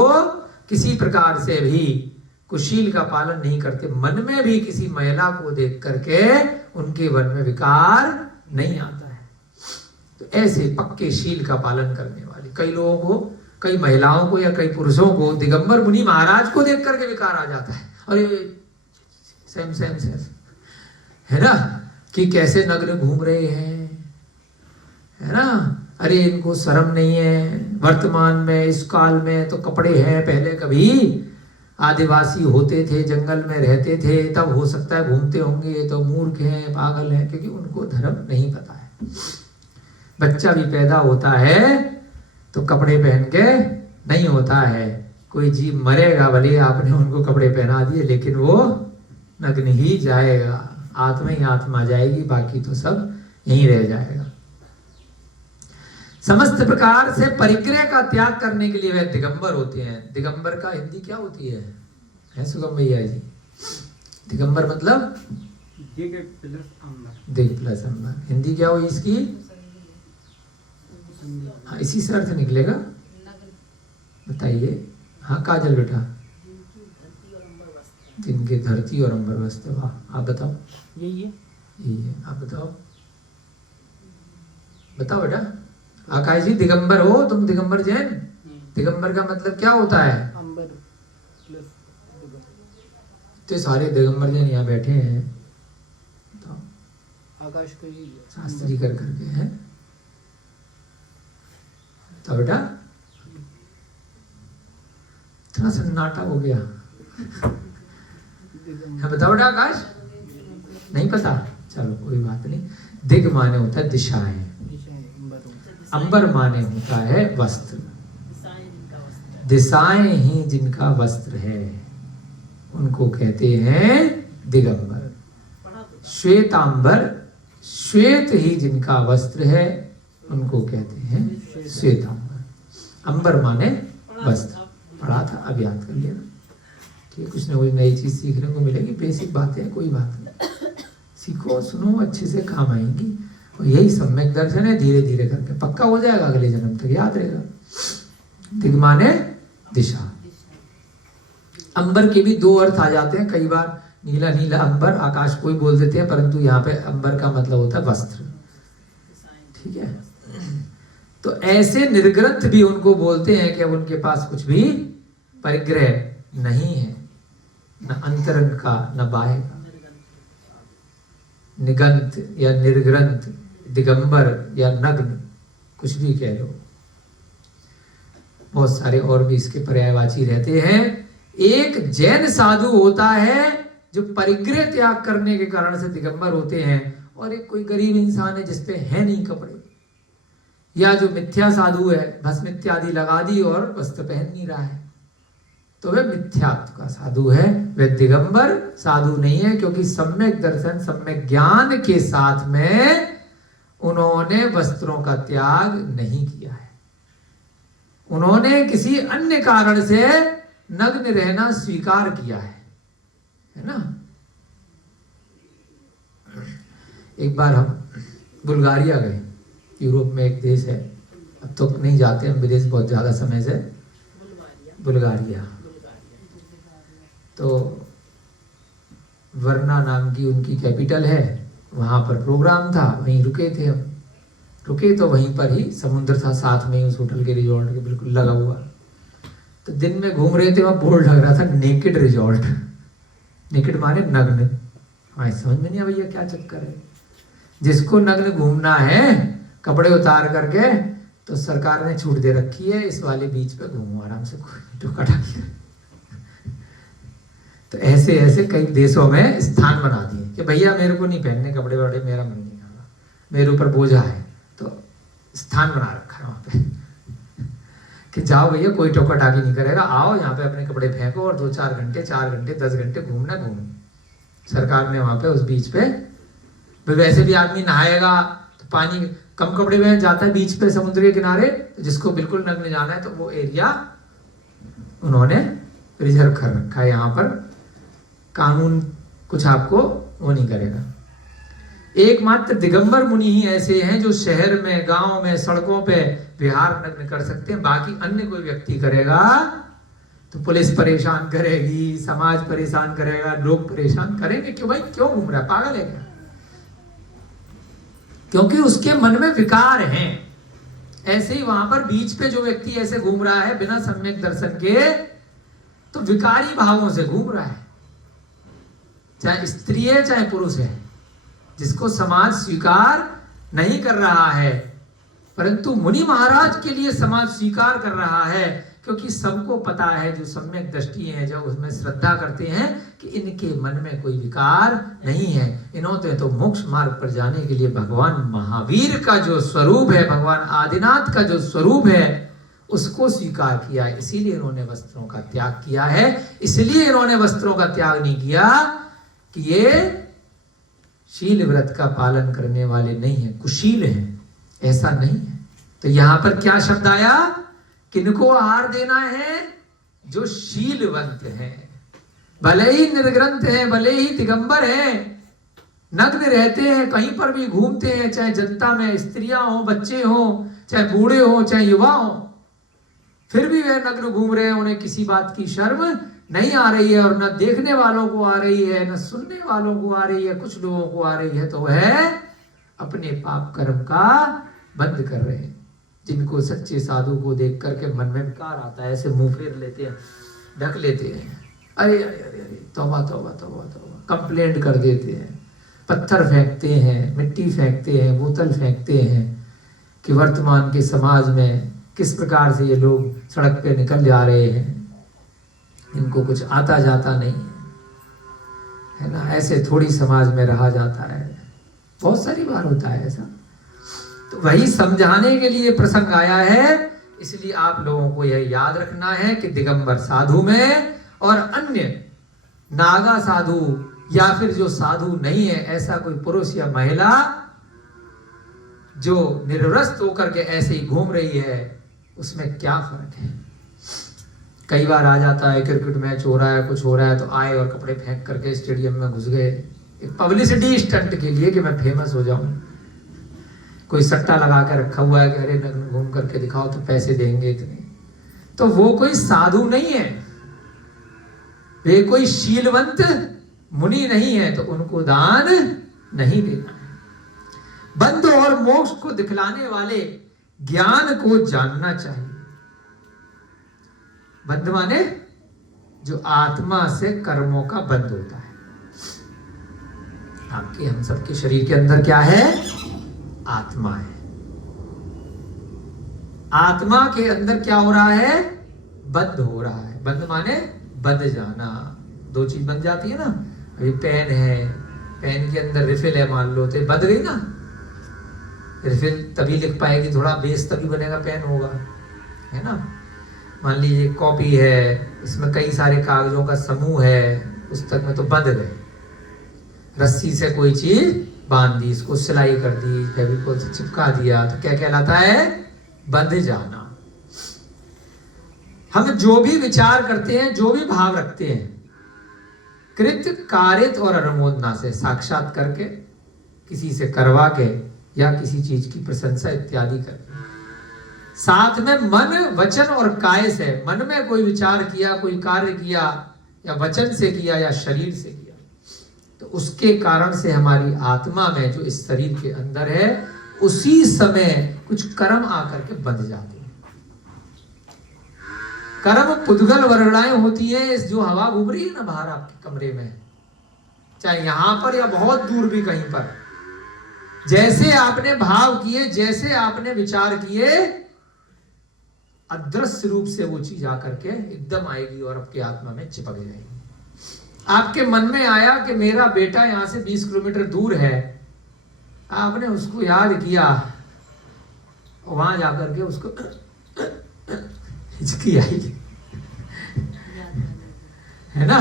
किसी प्रकार से भी कुशील का पालन नहीं करते, मन में भी किसी महिला को देख करके उनके मन में विकार नहीं आता है, तो ऐसे पक्के शील का पालन करने वाले कई लोगों को, कई महिलाओं को या कई पुरुषों को दिगंबर मुनि महाराज को देख करके विकार आ जाता है, और ये सेम है ना, कि कैसे नग्न घूम रहे हैं, है ना, अरे इनको शर्म नहीं है। वर्तमान में इस काल में तो कपड़े हैं, पहले कभी आदिवासी होते थे, जंगल में रहते थे, तब हो सकता है घूमते होंगे, ये तो मूर्ख हैं, पागल हैं, क्योंकि उनको धर्म नहीं पता है। बच्चा भी पैदा होता है तो कपड़े पहन के नहीं होता है, कोई जीव मरेगा भले आपने उनको कपड़े पहना दिए, लेकिन वो नग्न ही जाएगा, आत्मा ही आत्मा जाएगी, बाकी तो सब यहीं रह जाएगा। समस्त प्रकार से परिग्रह का त्याग करने के लिए वे दिगंबर होते हैं। दिगंबर का हिंदी क्या होती है सुगम भैया जी? दिगंबर मतलब दिग प्लस अंबर, हिंदी क्या हुई इसकी? हाँ, इसी से अर्थ निकलेगा, बताइए। हाँ काजल बेटा, जिनके धरती और अंबर वस्त्र, वाह, आप बताओ। यही है, आप बताओ बेटा। आकाश जी दिगंबर हो तुम? दिगंबर जैन? दिगंबर का मतलब क्या होता है? तो सारे दिगंबर जैन यहाँ बैठे हैं, तो आकाश को शास्त्री कर करके हैं, तो बेटा इतना सन्नाटा हो गया। बताओ बेटा, आकाश नहीं पता, चलो कोई बात नहीं। दिग माने होता है दिशाएं, अंबर माने होता है वस्त्र, दिशाएं ही जिनका वस्त्र है उनको कहते हैं दिगंबर। श्वेतांबर, श्वेत ही जिनका वस्त्र है उनको कहते हैं श्वेतांबर। अंबर माने वस्त्र, पढ़ा था, अब याद कर लिया। ठीक, कुछ ना कोई नई चीज सीखने को मिलेगी, बेसिक बातें हैं, कोई बात नहीं, सीखो सुनो, अच्छे से काम आएंगी। और यही सम्यक दर्शन है, धीरे धीरे करके पक्का हो जाएगा, अगले जन्म तक याद रहेगा। दिग माने दिशा। अंबर के भी दो अर्थ आ जाते हैं कई बार, नीला नीला अंबर, आकाश कोई बोल देते हैं, परंतु यहाँ पे अंबर का मतलब होता है वस्त्र। ठीक है, तो ऐसे निर्ग्रंथ भी उनको बोलते हैं कि अब उनके पास कुछ भी परिग्रह नहीं है, न अंतरंग का न बाह्य का। निगंत या निर्ग्रंथ, दिगंबर या नग्न, कुछ भी कह लो, बहुत सारे और भी इसके पर्यायवाची रहते हैं। एक जैन साधु होता है जो परिग्रह त्याग करने के कारण से दिगंबर होते हैं, और एक कोई गरीब इंसान है जिसपे है नहीं कपड़े, या जो मिथ्या साधु है, भस्म इत्यादि लगा दी और वस्त्र पहन नहीं रहा है, तो वह मिथ्यात्व का साधु है, वह दिगंबर साधु नहीं है, क्योंकि सम्यक दर्शन सम्यक ज्ञान के साथ में उन्होंने वस्त्रों का त्याग नहीं किया है। उन्होंने किसी अन्य कारण से नग्न रहना स्वीकार किया है ना। एक बार हम बुल्गारिया गए, यूरोप में एक देश है, अब तो नहीं जाते हम विदेश बहुत ज्यादा समय से। बुल्गारिया तो वरना नाम की उनकी कैपिटल है, वहां पर प्रोग्राम था, वहीं रुके थे हम। रुके तो वहीं पर ही समुद्र था साथ में, उस होटल के रिजॉर्ट के बिल्कुल लगा हुआ। तो दिन में घूम रहे थे, वहां बोर्ड लग रहा था नेकेड रिजॉर्ट। नेकेड माने नग्न। हमारे समझ में नहीं आ भैया क्या चक्कर है। जिसको नग्न घूमना है कपड़े उतार करके, तो सरकार ने छूट दे रखी है, इस वाले बीच पे घूमो आराम से, कोई टोका टाकी। तो ऐसे ऐसे कई देशों में स्थान बना दिए कि भैया मेरे को नहीं पहनने कपड़े वपड़े, मेरा मन नहीं आ रहा, मेरे ऊपर बोझा है। तो स्थान बना रखा है वहां पे कि जाओ भैया, कोई टोका टाकी नहीं करेगा, आओ यहाँ पे अपने कपड़े फेंको और 2-4 घंटे 4 घंटे 10 घंटे घूमना घूमो। सरकार ने वहां पे उस बीच पे, वैसे भी आदमी नहाएगा तो पानी कम कपड़े में जाता है बीच पे समुद्र के किनारे, तो जिसको बिल्कुल नग्न जाना है तो वो एरिया उन्होंने रिजर्व कर रखा है। यहाँ पर कानून कुछ आपको वो नहीं करेगा। एकमात्र दिगंबर मुनि ही ऐसे हैं जो शहर में, गांव में, सड़कों पे विहार नग्न कर सकते हैं। बाकी अन्य कोई व्यक्ति करेगा तो पुलिस परेशान करेगी, समाज परेशान करेगा, लोग परेशान करेंगे। क्यों भाई, क्यों घूम रहा है, पागल है क्या? क्योंकि उसके मन में विकार हैं। ऐसे ही वहां पर बीच पे जो व्यक्ति ऐसे घूम रहा है बिना सम्यक दर्शन के, तो विकारी भावों से घूम रहा है, चाहे स्त्री है चाहे पुरुष है, जिसको समाज स्वीकार नहीं कर रहा है। परंतु मुनि महाराज के लिए समाज स्वीकार कर रहा है, क्योंकि सबको पता है, जो सम्यक दृष्टि है, जो उसमें श्रद्धा करते हैं कि इनके मन में कोई विकार नहीं है। इन्होंने तो मोक्ष मार्ग पर जाने के लिए भगवान महावीर का जो स्वरूप है, भगवान आदिनाथ का जो स्वरूप है, उसको स्वीकार किया है। इसीलिए इन्होंने वस्त्रों का त्याग किया है। इसलिए इन्होंने वस्त्रों का त्याग नहीं किया कि ये शील व्रत का पालन करने वाले नहीं है, कुशील हैं, ऐसा नहीं है। तो यहां पर क्या शब्द आया? किनको आहार देना है? जो शीलवंत हैं, भले ही निर्ग्रंथ हैं, भले ही दिगंबर हैं, नग्न रहते हैं, कहीं पर भी घूमते हैं, चाहे जनता में स्त्रियां हो, बच्चे हो, चाहे बूढ़े हो, चाहे युवा हो, फिर भी वे नग्न घूम रहे हैं। उन्हें किसी बात की शर्म नहीं आ रही है, और न देखने वालों को आ रही है, न सुनने वालों को आ रही है। कुछ लोगों को आ रही है तो वह अपने पाप कर्म का बंद कर रहे हैं। जिनको सच्चे साधु को देख करके मन में विकार आता है, ऐसे मुंह फेर लेते हैं, ढक लेते हैं, अरे अरे अरे अरे, तौबा तौबा तौबा तौबा, कंप्लेंट कर देते हैं, पत्थर फेंकते हैं, मिट्टी फेंकते हैं, बोतल फेंकते हैं कि वर्तमान के समाज में किस प्रकार से ये लोग सड़क पे निकल जा रहे हैं, इनको कुछ आता जाता नहीं है ना। ऐसे थोड़ी समाज में रहा जाता है, बहुत सारी बार होता है ऐसा। तो वही समझाने के लिए प्रसंग आया है। इसलिए आप लोगों को यह याद रखना है कि दिगंबर साधु में और अन्य नागा साधु या फिर जो साधु नहीं है, ऐसा कोई पुरुष या महिला जो निर्वस्त्र होकर के ऐसे ही घूम रही है, उसमें क्या फर्क है। कई बार आ जाता है, क्रिकेट मैच हो रहा है, कुछ हो रहा है, तो आए और कपड़े फेंक करके स्टेडियम में घुस गए, एक पब्लिसिटी स्टंट के लिए कि मैं फेमस हो जाऊं। कोई सट्टा लगा के रखा हुआ है कि अरे नग्न घूम करके दिखाओ तो पैसे देंगे इतने। तो वो कोई साधु नहीं है, वे कोई शीलवंत मुनि नहीं है, तो उनको दान नहीं देना है। बंध और मोक्ष को दिखलाने वाले ज्ञान को जानना चाहिए। बंध माने जो आत्मा से कर्मों का बंध होता है। आपके हम सबके शरीर के अंदर क्या है? आत्मा है। आत्मा के अंदर क्या हो रहा है? बंध हो रहा है। बंध माने बंध जाना। दो चीज बन जाती है ना। अभी पेन है, पेन के अंदर रिफिल है, मान लो तो बंध गई ना। रिफिल तभी लिख पाएगी, थोड़ा बेस तभी बनेगा, पेन होगा, है ना। मान लीजिए कॉपी है, इसमें कई सारे कागजों का समूह है, पुस्तक में तो बंध गए। रस्सी से कोई चीज बांध दी, इसको सिलाई कर दी, फेविकोल से चिपका दिया, तो क्या कहलाता है? बंध जाना। हम जो भी विचार करते हैं, जो भी भाव रखते हैं, कृत कारित और अनुमोदना से, साक्षात करके, किसी से करवा के, या किसी चीज की प्रशंसा इत्यादि करके, साथ में मन वचन और काय से, मन में कोई विचार किया, कोई कार्य किया, या वचन से किया या शरीर से किया, तो उसके कारण से हमारी आत्मा में जो इस शरीर के अंदर है, उसी समय कुछ कर्म आकर के बंध जाते हैं। कर्म पुद्गल वर्गणाएं होती है। इस जो हवा घूम रही है ना बाहर आपके कमरे में, चाहे यहां पर या बहुत दूर भी कहीं पर, जैसे आपने भाव किए, जैसे आपने विचार किए, अदृश्य रूप से वो चीज आकर के एकदम आएगी और आपके आत्मा में चिपक जाएगी। आपके मन में आया कि मेरा बेटा यहां से 20 किलोमीटर दूर है, आपने उसको याद किया, वहां जाकर के उसको हिचकी आई, है ना?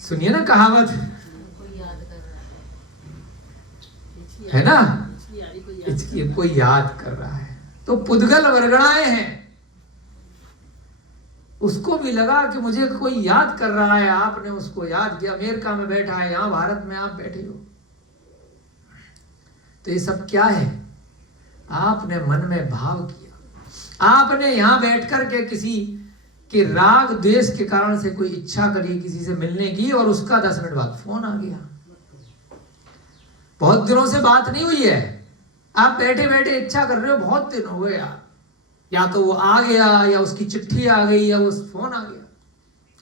सुनिए ना कहावत, है ना? हिचकी कोई याद कर रहा है, तो पुद्गल वर्गणाएं हैं। उसको भी लगा कि मुझे कोई याद कर रहा है, आपने उसको याद किया, अमेरिका में बैठा है, यहां भारत में आप बैठे हो। तो ये सब क्या है? आपने मन में भाव किया, आपने यहां बैठ कर के किसी के राग द्वेष के कारण से कोई इच्छा करी किसी से मिलने की, और उसका 10 मिनट बाद फोन आ गया। बहुत दिनों से बात नहीं हुई है, आप बैठे बैठे इच्छा कर रहे हो, बहुत दिन हो गए यार, या तो वो आ गया, या उसकी चिट्ठी आ गई, या वो फोन आ गया,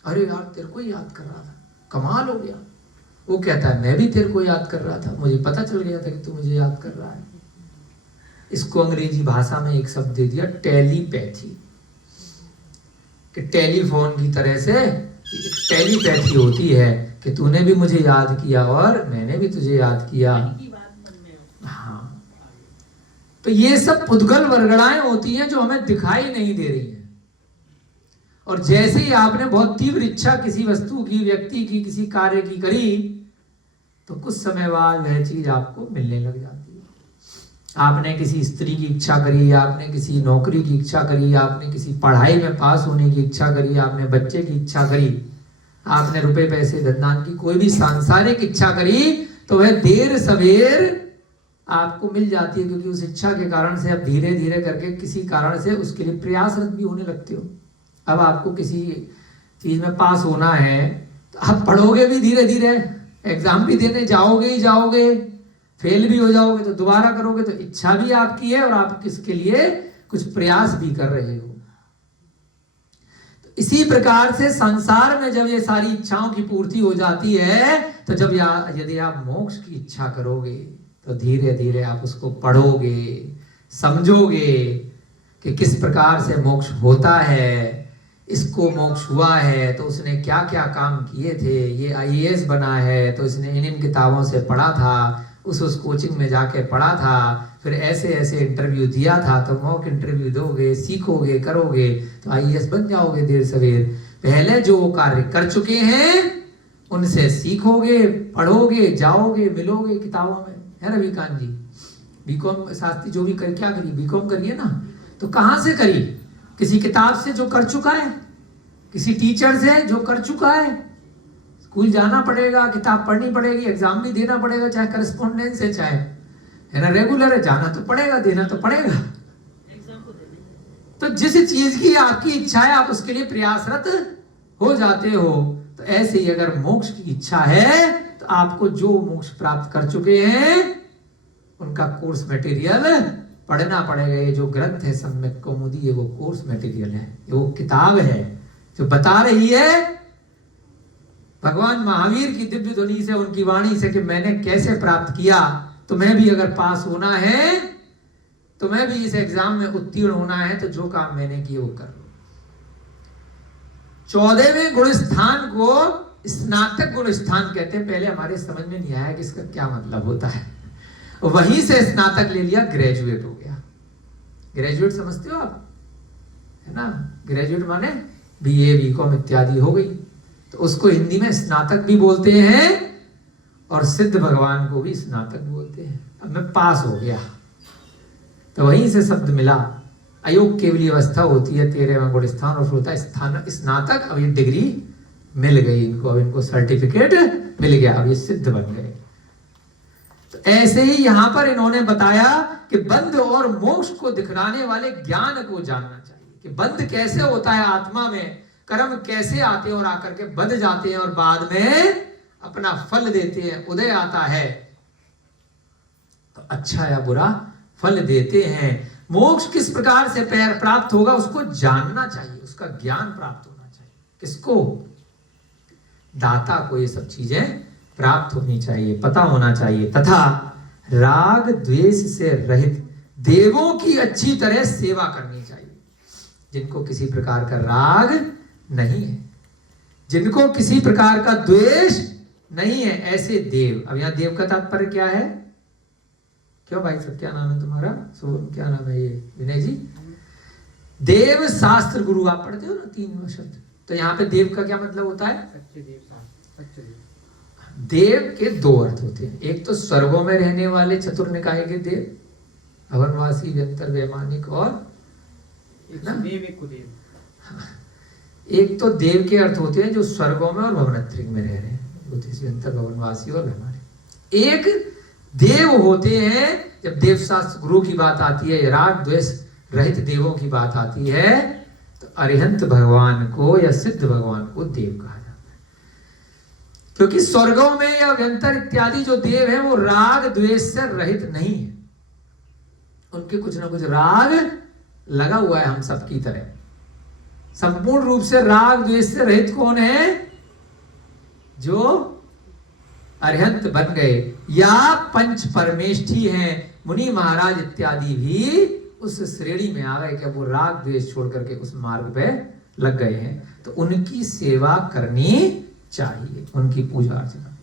अरे यार तेरे को याद कर रहा था, कमाल हो गया। वो कहता है मैं भी तेरे को याद कर रहा था, मुझे पता चल गया था कि तू मुझे याद कर रहा है। इसको अंग्रेजी भाषा में एक शब्द दे दिया, टेलीपैथी, कि टेलीफोन की तरह से टेलीपैथी होती है कि तूने भी मुझे याद किया और मैंने भी तुझे याद किया। हाँ, तो ये सब पुद्गल वर्गणाएं होती हैं जो हमें दिखाई नहीं दे रही हैं। और जैसे ही आपने बहुत तीव्र इच्छा किसी वस्तु की, व्यक्ति की, किसी कार्य की करी, तो कुछ समय बाद वह चीज आपको मिलने लग जाती है। आपने किसी स्त्री की इच्छा करी, आपने किसी नौकरी की इच्छा करी, आपने किसी पढ़ाई में पास होने की इच्छा करी, आपने बच्चे की इच्छा करी, आपने रुपए पैसे धनदान की कोई भी सांसारिक इच्छा करी, तो वह देर सवेर आपको मिल जाती है, क्योंकि उस इच्छा के कारण से आप धीरे धीरे करके किसी कारण से उसके लिए प्रयासरत भी होने लगते हो। अब आपको किसी चीज में पास होना है, तो आप पढ़ोगे भी धीरे धीरे, एग्जाम भी देने जाओगे ही जाओगे, फेल भी हो जाओगे तो दोबारा करोगे, तो इच्छा भी आपकी है और आप किसके लिए कुछ प्रयास भी कर रहे हो। तो इसी प्रकार से संसार में जब ये सारी इच्छाओं की पूर्ति हो जाती है, तो जब यदि आप मोक्ष की इच्छा करोगे, तो धीरे धीरे आप उसको पढ़ोगे, समझोगे कि किस प्रकार से मोक्ष होता है, इसको मोक्ष हुआ है तो उसने क्या क्या काम किए थे, ये IAS बना है तो इसने इन किताबों से पढ़ा था, उस कोचिंग में जाके पढ़ा था, फिर ऐसे ऐसे इंटरव्यू दिया था, तो मॉक इंटरव्यू दोगे, सीखोगे, करोगे तो IAS बन जाओगे देर सवेर। पहले जो कार्य कर चुके हैं उनसे सीखोगे, पढ़ोगे, जाओगे, मिलोगे किताबों में, है रविकांत जी। बीकॉम शास्त्री जो भी कर, क्या करी, बीकॉम करिए ना, तो कहां से करी? किसी किताब से जो कर चुका है, किसी टीचर से जो कर चुका है। स्कूल जाना पड़ेगा, किताब पढ़नी पड़ेगी, एग्जाम भी देना पड़ेगा, चाहे करस्पॉन्डेंस है, चाहे है ना रेगुलर है, जाना तो पड़ेगा, देना तो पड़ेगा। तो जिस चीज की आपकी इच्छा है आप उसके लिए प्रयासरत हो जाते हो। तो ऐसे ही अगर मोक्ष की इच्छा है, तो आपको जो मोक्ष प्राप्त कर चुके हैं उनका कोर्स मटेरियल पढ़ना पड़ेगा। ये जो ग्रंथ है सम्यक कौमुदी, ये वो कोर्स मटेरियल है, ये वो किताब है जो बता रही है भगवान महावीर की दिव्य ध्वनि से, उनकी वाणी से, कि मैंने कैसे प्राप्त किया। तो मैं भी अगर पास होना है, तो मैं भी इस एग्जाम में उत्तीर्ण होना है, तो जो काम मैंने किए वो कर लो। 14वें गुण स्थान को स्नातक गुण स्थान कहते हैं। पहले हमारे समझ में नहीं आया कि इसका क्या मतलब होता है, वहीं से स्नातक ले लिया, ग्रेजुएट हो गया। ग्रेजुएट समझते हो आप, है ना? ग्रेजुएट माने BA BCom इत्यादि हो गई, तो उसको हिंदी में स्नातक भी बोलते हैं और सिद्ध भगवान को भी स्नातक बोलते हैं। अब मैं पास हो गया, तो वहीं से शब्द मिला। अयोग केवली अवस्था होती है 13वां गुण स्थान और होता है स्नातक। अब ये डिग्री मिल गई इनको, अब इनको सर्टिफिकेट मिल गया, अब ये सिद्ध बन गए। तो ऐसे ही यहां पर इन्होंने बताया कि बंध और मोक्ष को दिखलाने वाले ज्ञान को जानना चाहिए कि बंध कैसे होता है आत्मा में, कर्म कैसे आते हैं और आकर के बंध जाते हैं और बाद में अपना फल देते हैं, उदय आता है तो अच्छा या बुरा फल देते हैं। मोक्ष किस प्रकार से प्राप्त होगा उसको जानना चाहिए, उसका ज्ञान प्राप्त होना चाहिए। किसको? दाता को ये सब चीजें प्राप्त होनी चाहिए, पता होना चाहिए। तथा राग द्वेष से रहित देवों की अच्छी तरह सेवा करनी चाहिए। जिनको किसी प्रकार का राग नहीं है, जिनको किसी प्रकार का द्वेष नहीं है, ऐसे देव। अब यहां देव का तात्पर्य क्या है? क्यों भाई सब, क्या नाम है तुम्हारा? क्या नाम है ये? विनय जी। देव शास्त्र गुरु आप पढ़ते हो ना 3 शब्द, तो यहाँ पे देव का क्या मतलब होता है? सच्चे देव। देव के 2 अर्थ होते हैं, एक तो स्वर्गों में रहने वाले चतुर निकाय के देव, अवनवासी, व्यंतर, वैमानिक और देव, एक तो देव के अर्थ होते हैं जो स्वर्गों में और भवनत्रिक में रह रहे हैं, व्यंतर, भवनवासी और वैमानिक। एक देव होते हैं, जब देव शास्त्र गुरु की बात आती है, राग द्वेष रहित देवों की बात आती है, तो अरिहंत भगवान को या सिद्ध भगवान को देव कहा जाता है। क्योंकि स्वर्गों में या व्यंतर इत्यादि जो देव हैं वो राग द्वेष से रहित नहीं है, उनके कुछ ना कुछ राग लगा हुआ है हम सबकी तरह। संपूर्ण रूप से राग द्वेष से रहित कौन है? जो अरिहंत बन गए या पंच परमेष्ठी हैं, मुनि महाराज इत्यादि भी उस श्रेणी में आ गए कि वो राग द्वेष छोड़ करके उस मार्ग पे लग गए हैं, तो उनकी सेवा करनी चाहिए, उनकी पूजा अर्चना।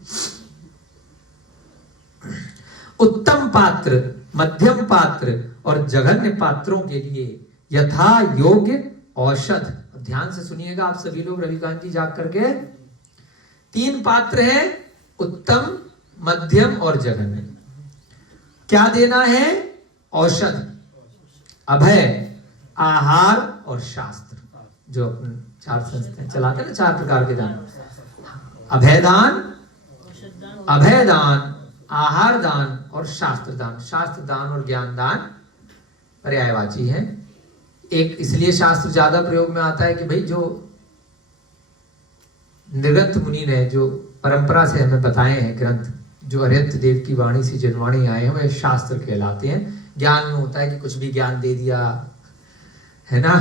उत्तम पात्र, मध्यम पात्र और जघन्य पात्रों के लिए यथा योग्य औषध। ध्यान से सुनिएगा आप सभी लोग, रविकांत जी जाग करके। 3 पात्र हैं, उत्तम, मध्यम और जघन्य। क्या देना है? औषध, अभय, आहार और शास्त्र। जो अपन 4 संस्थाएं चलाते हैं ना, 4 प्रकार के दान, अभयदान, अभयदान, आहार दान और शास्त्र दान। शास्त्र दान और ज्ञान दान पर्यायवाची हैं। एक इसलिए शास्त्र ज्यादा प्रयोग में आता है कि भाई जो निर्गंथ मुनि ने जो परंपरा से हमें बताए हैं ग्रंथ, जो अरिहंत देव की वाणी से जनवाणी आए हैं, वे शास्त्र कहलाते हैं। ज्ञान में होता है कि कुछ भी ज्ञान दे दिया, है ना।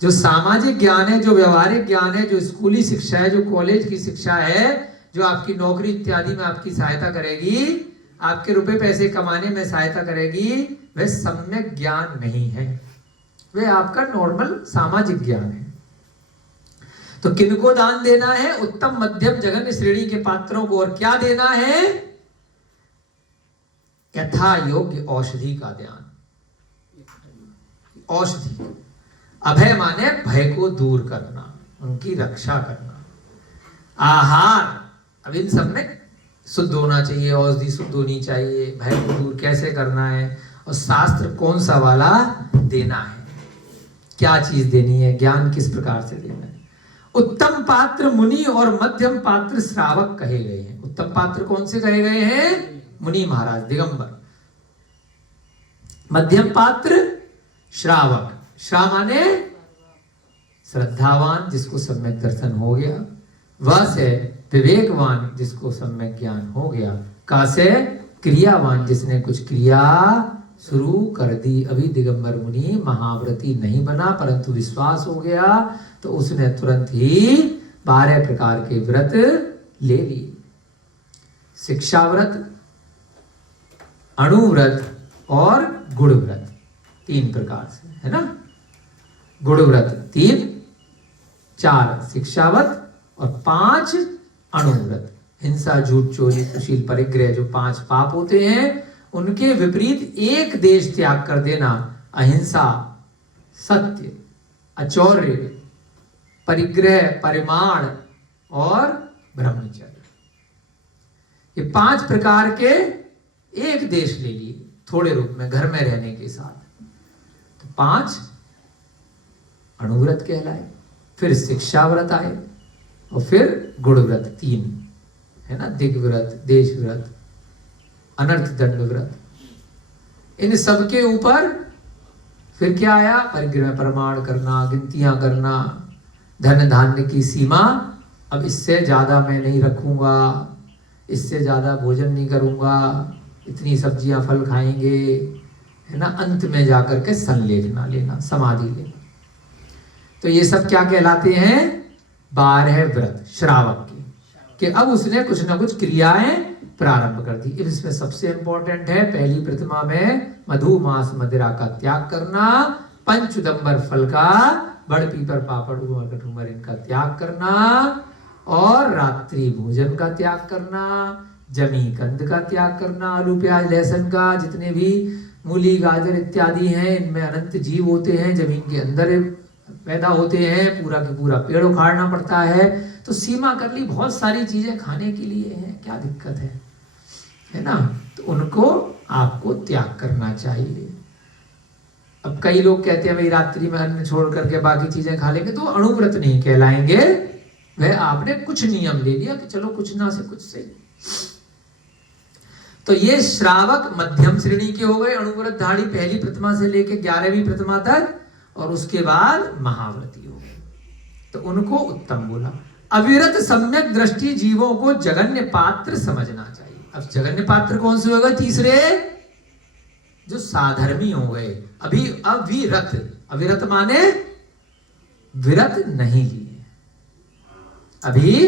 जो सामाजिक ज्ञान है, जो व्यवहारिक ज्ञान है, जो स्कूली शिक्षा है, जो कॉलेज की शिक्षा है, जो आपकी नौकरी इत्यादि में आपकी सहायता करेगी, आपके रुपए पैसे कमाने में सहायता करेगी, वह सम्यक ज्ञान नहीं है, वह आपका नॉर्मल सामाजिक ज्ञान है। तो किनको दान देना है? उत्तम, मध्यम, जघन्य श्रेणी के पात्रों को। और क्या देना है? यथा योग्य औषधि का ध्यान। औषधि, अभय माने भय को दूर करना, उनकी रक्षा करना। आहार, अब इन सब में शुद्ध होना चाहिए, औषधि शुद्ध होनी चाहिए, भय को दूर कैसे करना है, और शास्त्र कौन सा वाला देना है, क्या चीज देनी है, ज्ञान किस प्रकार से देना है। उत्तम पात्र मुनि और मध्यम पात्र श्रावक कहे गए हैं। उत्तम पात्र कौन से कहे गए हैं? मुनि महाराज, दिगंबर। मध्यम पात्र श्रावक, श्राव माने श्रद्धावान, जिसको सम्यक दर्शन हो गया। वह से विवेकवान, जिसको सम्यक ज्ञान हो गया। का से क्रियावान, जिसने कुछ क्रिया शुरू कर दी। अभी दिगंबर मुनि महाव्रती नहीं बना, परंतु विश्वास हो गया तो उसने तुरंत ही 12 प्रकार के व्रत ले लिए। शिक्षा व्रत, अणुव्रत और गुण व्रत, 3 प्रकार से, है ना। गुण व्रत 3, 4 शिक्षाव्रत और 5 अणुव्रत। हिंसा, झूठ, चोरी, कुशील, परिग्रह, जो 5 पाप होते हैं, उनके विपरीत एक देश त्याग कर देना। अहिंसा, सत्य, अचौर्य, परिग्रह, परिमाण और ब्रह्मचर्य, ये 5 प्रकार के एक देश ले लिए, थोड़े रूप में, घर में रहने के साथ। तो 5 अणुव्रत कहलाए, फिर शिक्षा व्रत आए, और फिर गुणव्रत 3 है ना, दिग्व्रत, देश व्रत, अनर्थ दंड व्रत। इन सबके ऊपर फिर क्या आया? परिग्रह प्रमाण करना, गिनतियां करना, धन धान्य की सीमा, अब इससे ज्यादा मैं नहीं रखूंगा, इससे ज्यादा भोजन नहीं करूंगा, इतनी सब्जियां फल खाएंगे, है ना। अंत में जाकर के संलेखना लेना, समाधि लेना। तो ये सब क्या कहलाते हैं? 12 व्रत श्रावक के, कि अब उसने कुछ ना कुछ क्रियाएं प्रारंभ कर दी। इसमें सबसे इंपॉर्टेंट है, पहली प्रतिमा में मधु मांस मदिरा का त्याग करना, पंचुदंबर फल का, बड़ पीपर पापड़ कठुमर इनका त्याग करना, और रात्रि भोजन का त्याग करना, जमी कंद का त्याग करना, आलू प्याज लहसुन का, जितने भी मूली गाजर इत्यादि हैं, इनमें अनंत जीव होते हैं, जमीन के अंदर पैदा होते हैं, पूरा की पूरा पेड़ उखाड़ना पड़ता है। तो सीमा कर ली, बहुत सारी चीजें खाने के लिए हैं, क्या दिक्कत है ना। तो उनको आपको त्याग करना चाहिए। अब कई लोग कहते हैं भाई रात्रि में अन्न छोड़ करके बाकी चीजें खा लेंगे, तो अणुव्रत नहीं कहलाएंगे। वह आपने कुछ नियम ले लिया कि चलो कुछ ना से कुछ से। तो ये श्रावक मध्यम श्रेणी के हो गए, अणुव्रतधारी पहली प्रतिमा से लेके 11वीं प्रतिमा तक, और उसके बाद महाव्रती हो गए, तो उनको उत्तम बोला। अविरत सम्यक दृष्टि जीवों को जगन्य पात्र समझना चाहिए। अब जगन्य पात्र कौन से हो गए? तीसरे, जो साधर्मी हो गए। अभी अविरत, अविरत माने विरत नहीं लिए, अभी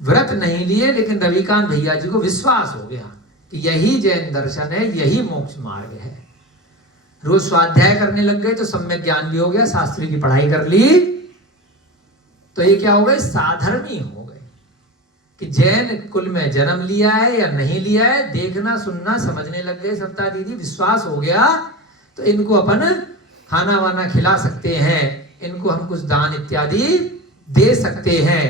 व्रत नहीं लिए, लेकिन रविकांत भैया जी को विश्वास हो गया कि यही जैन दर्शन है, यही मोक्ष मार्ग है। रोज स्वाध्याय करने लग गए तो सम्यक ज्ञान भी हो गया, शास्त्री की पढ़ाई कर ली, तो ये क्या हो गए? साधर्मी हो गए, कि जैन कुल में जन्म लिया है या नहीं लिया है, देखना सुनना समझने लग गए। सत्ता दीदी विश्वास हो गया, तो इनको अपन खाना वाना खिला सकते हैं, इनको हम कुछ दान इत्यादि दे सकते हैं,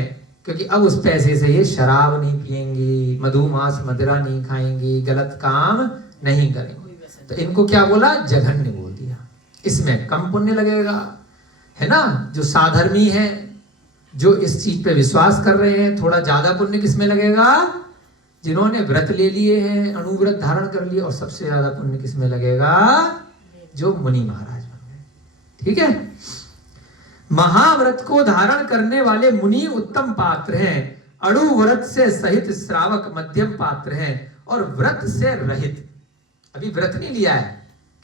क्योंकि अब उस पैसे से ये शराब नहीं पिएंगी, मधुमांस मदिरा नहीं खाएंगी, गलत काम नहीं करेंगे। तो इनको क्या बोला? जघन्य बोल दिया। इसमें कम पुण्य लगेगा, है ना। जो साधर्मी है, जो इस चीज पे विश्वास कर रहे हैं, थोड़ा ज्यादा पुण्य किसमें लगेगा? जिन्होंने व्रत ले लिए हैं, अणुव्रत धारण कर लिए, और सबसे ज्यादा पुण्य किसमें लगेगा? जो मुनि महाराज बन गए। ठीक है। महाव्रत को धारण करने वाले मुनि उत्तम पात्र हैं, अणुव्रत से सहित श्रावक मध्यम पात्र हैं, और व्रत से रहित, अभी व्रत नहीं लिया है,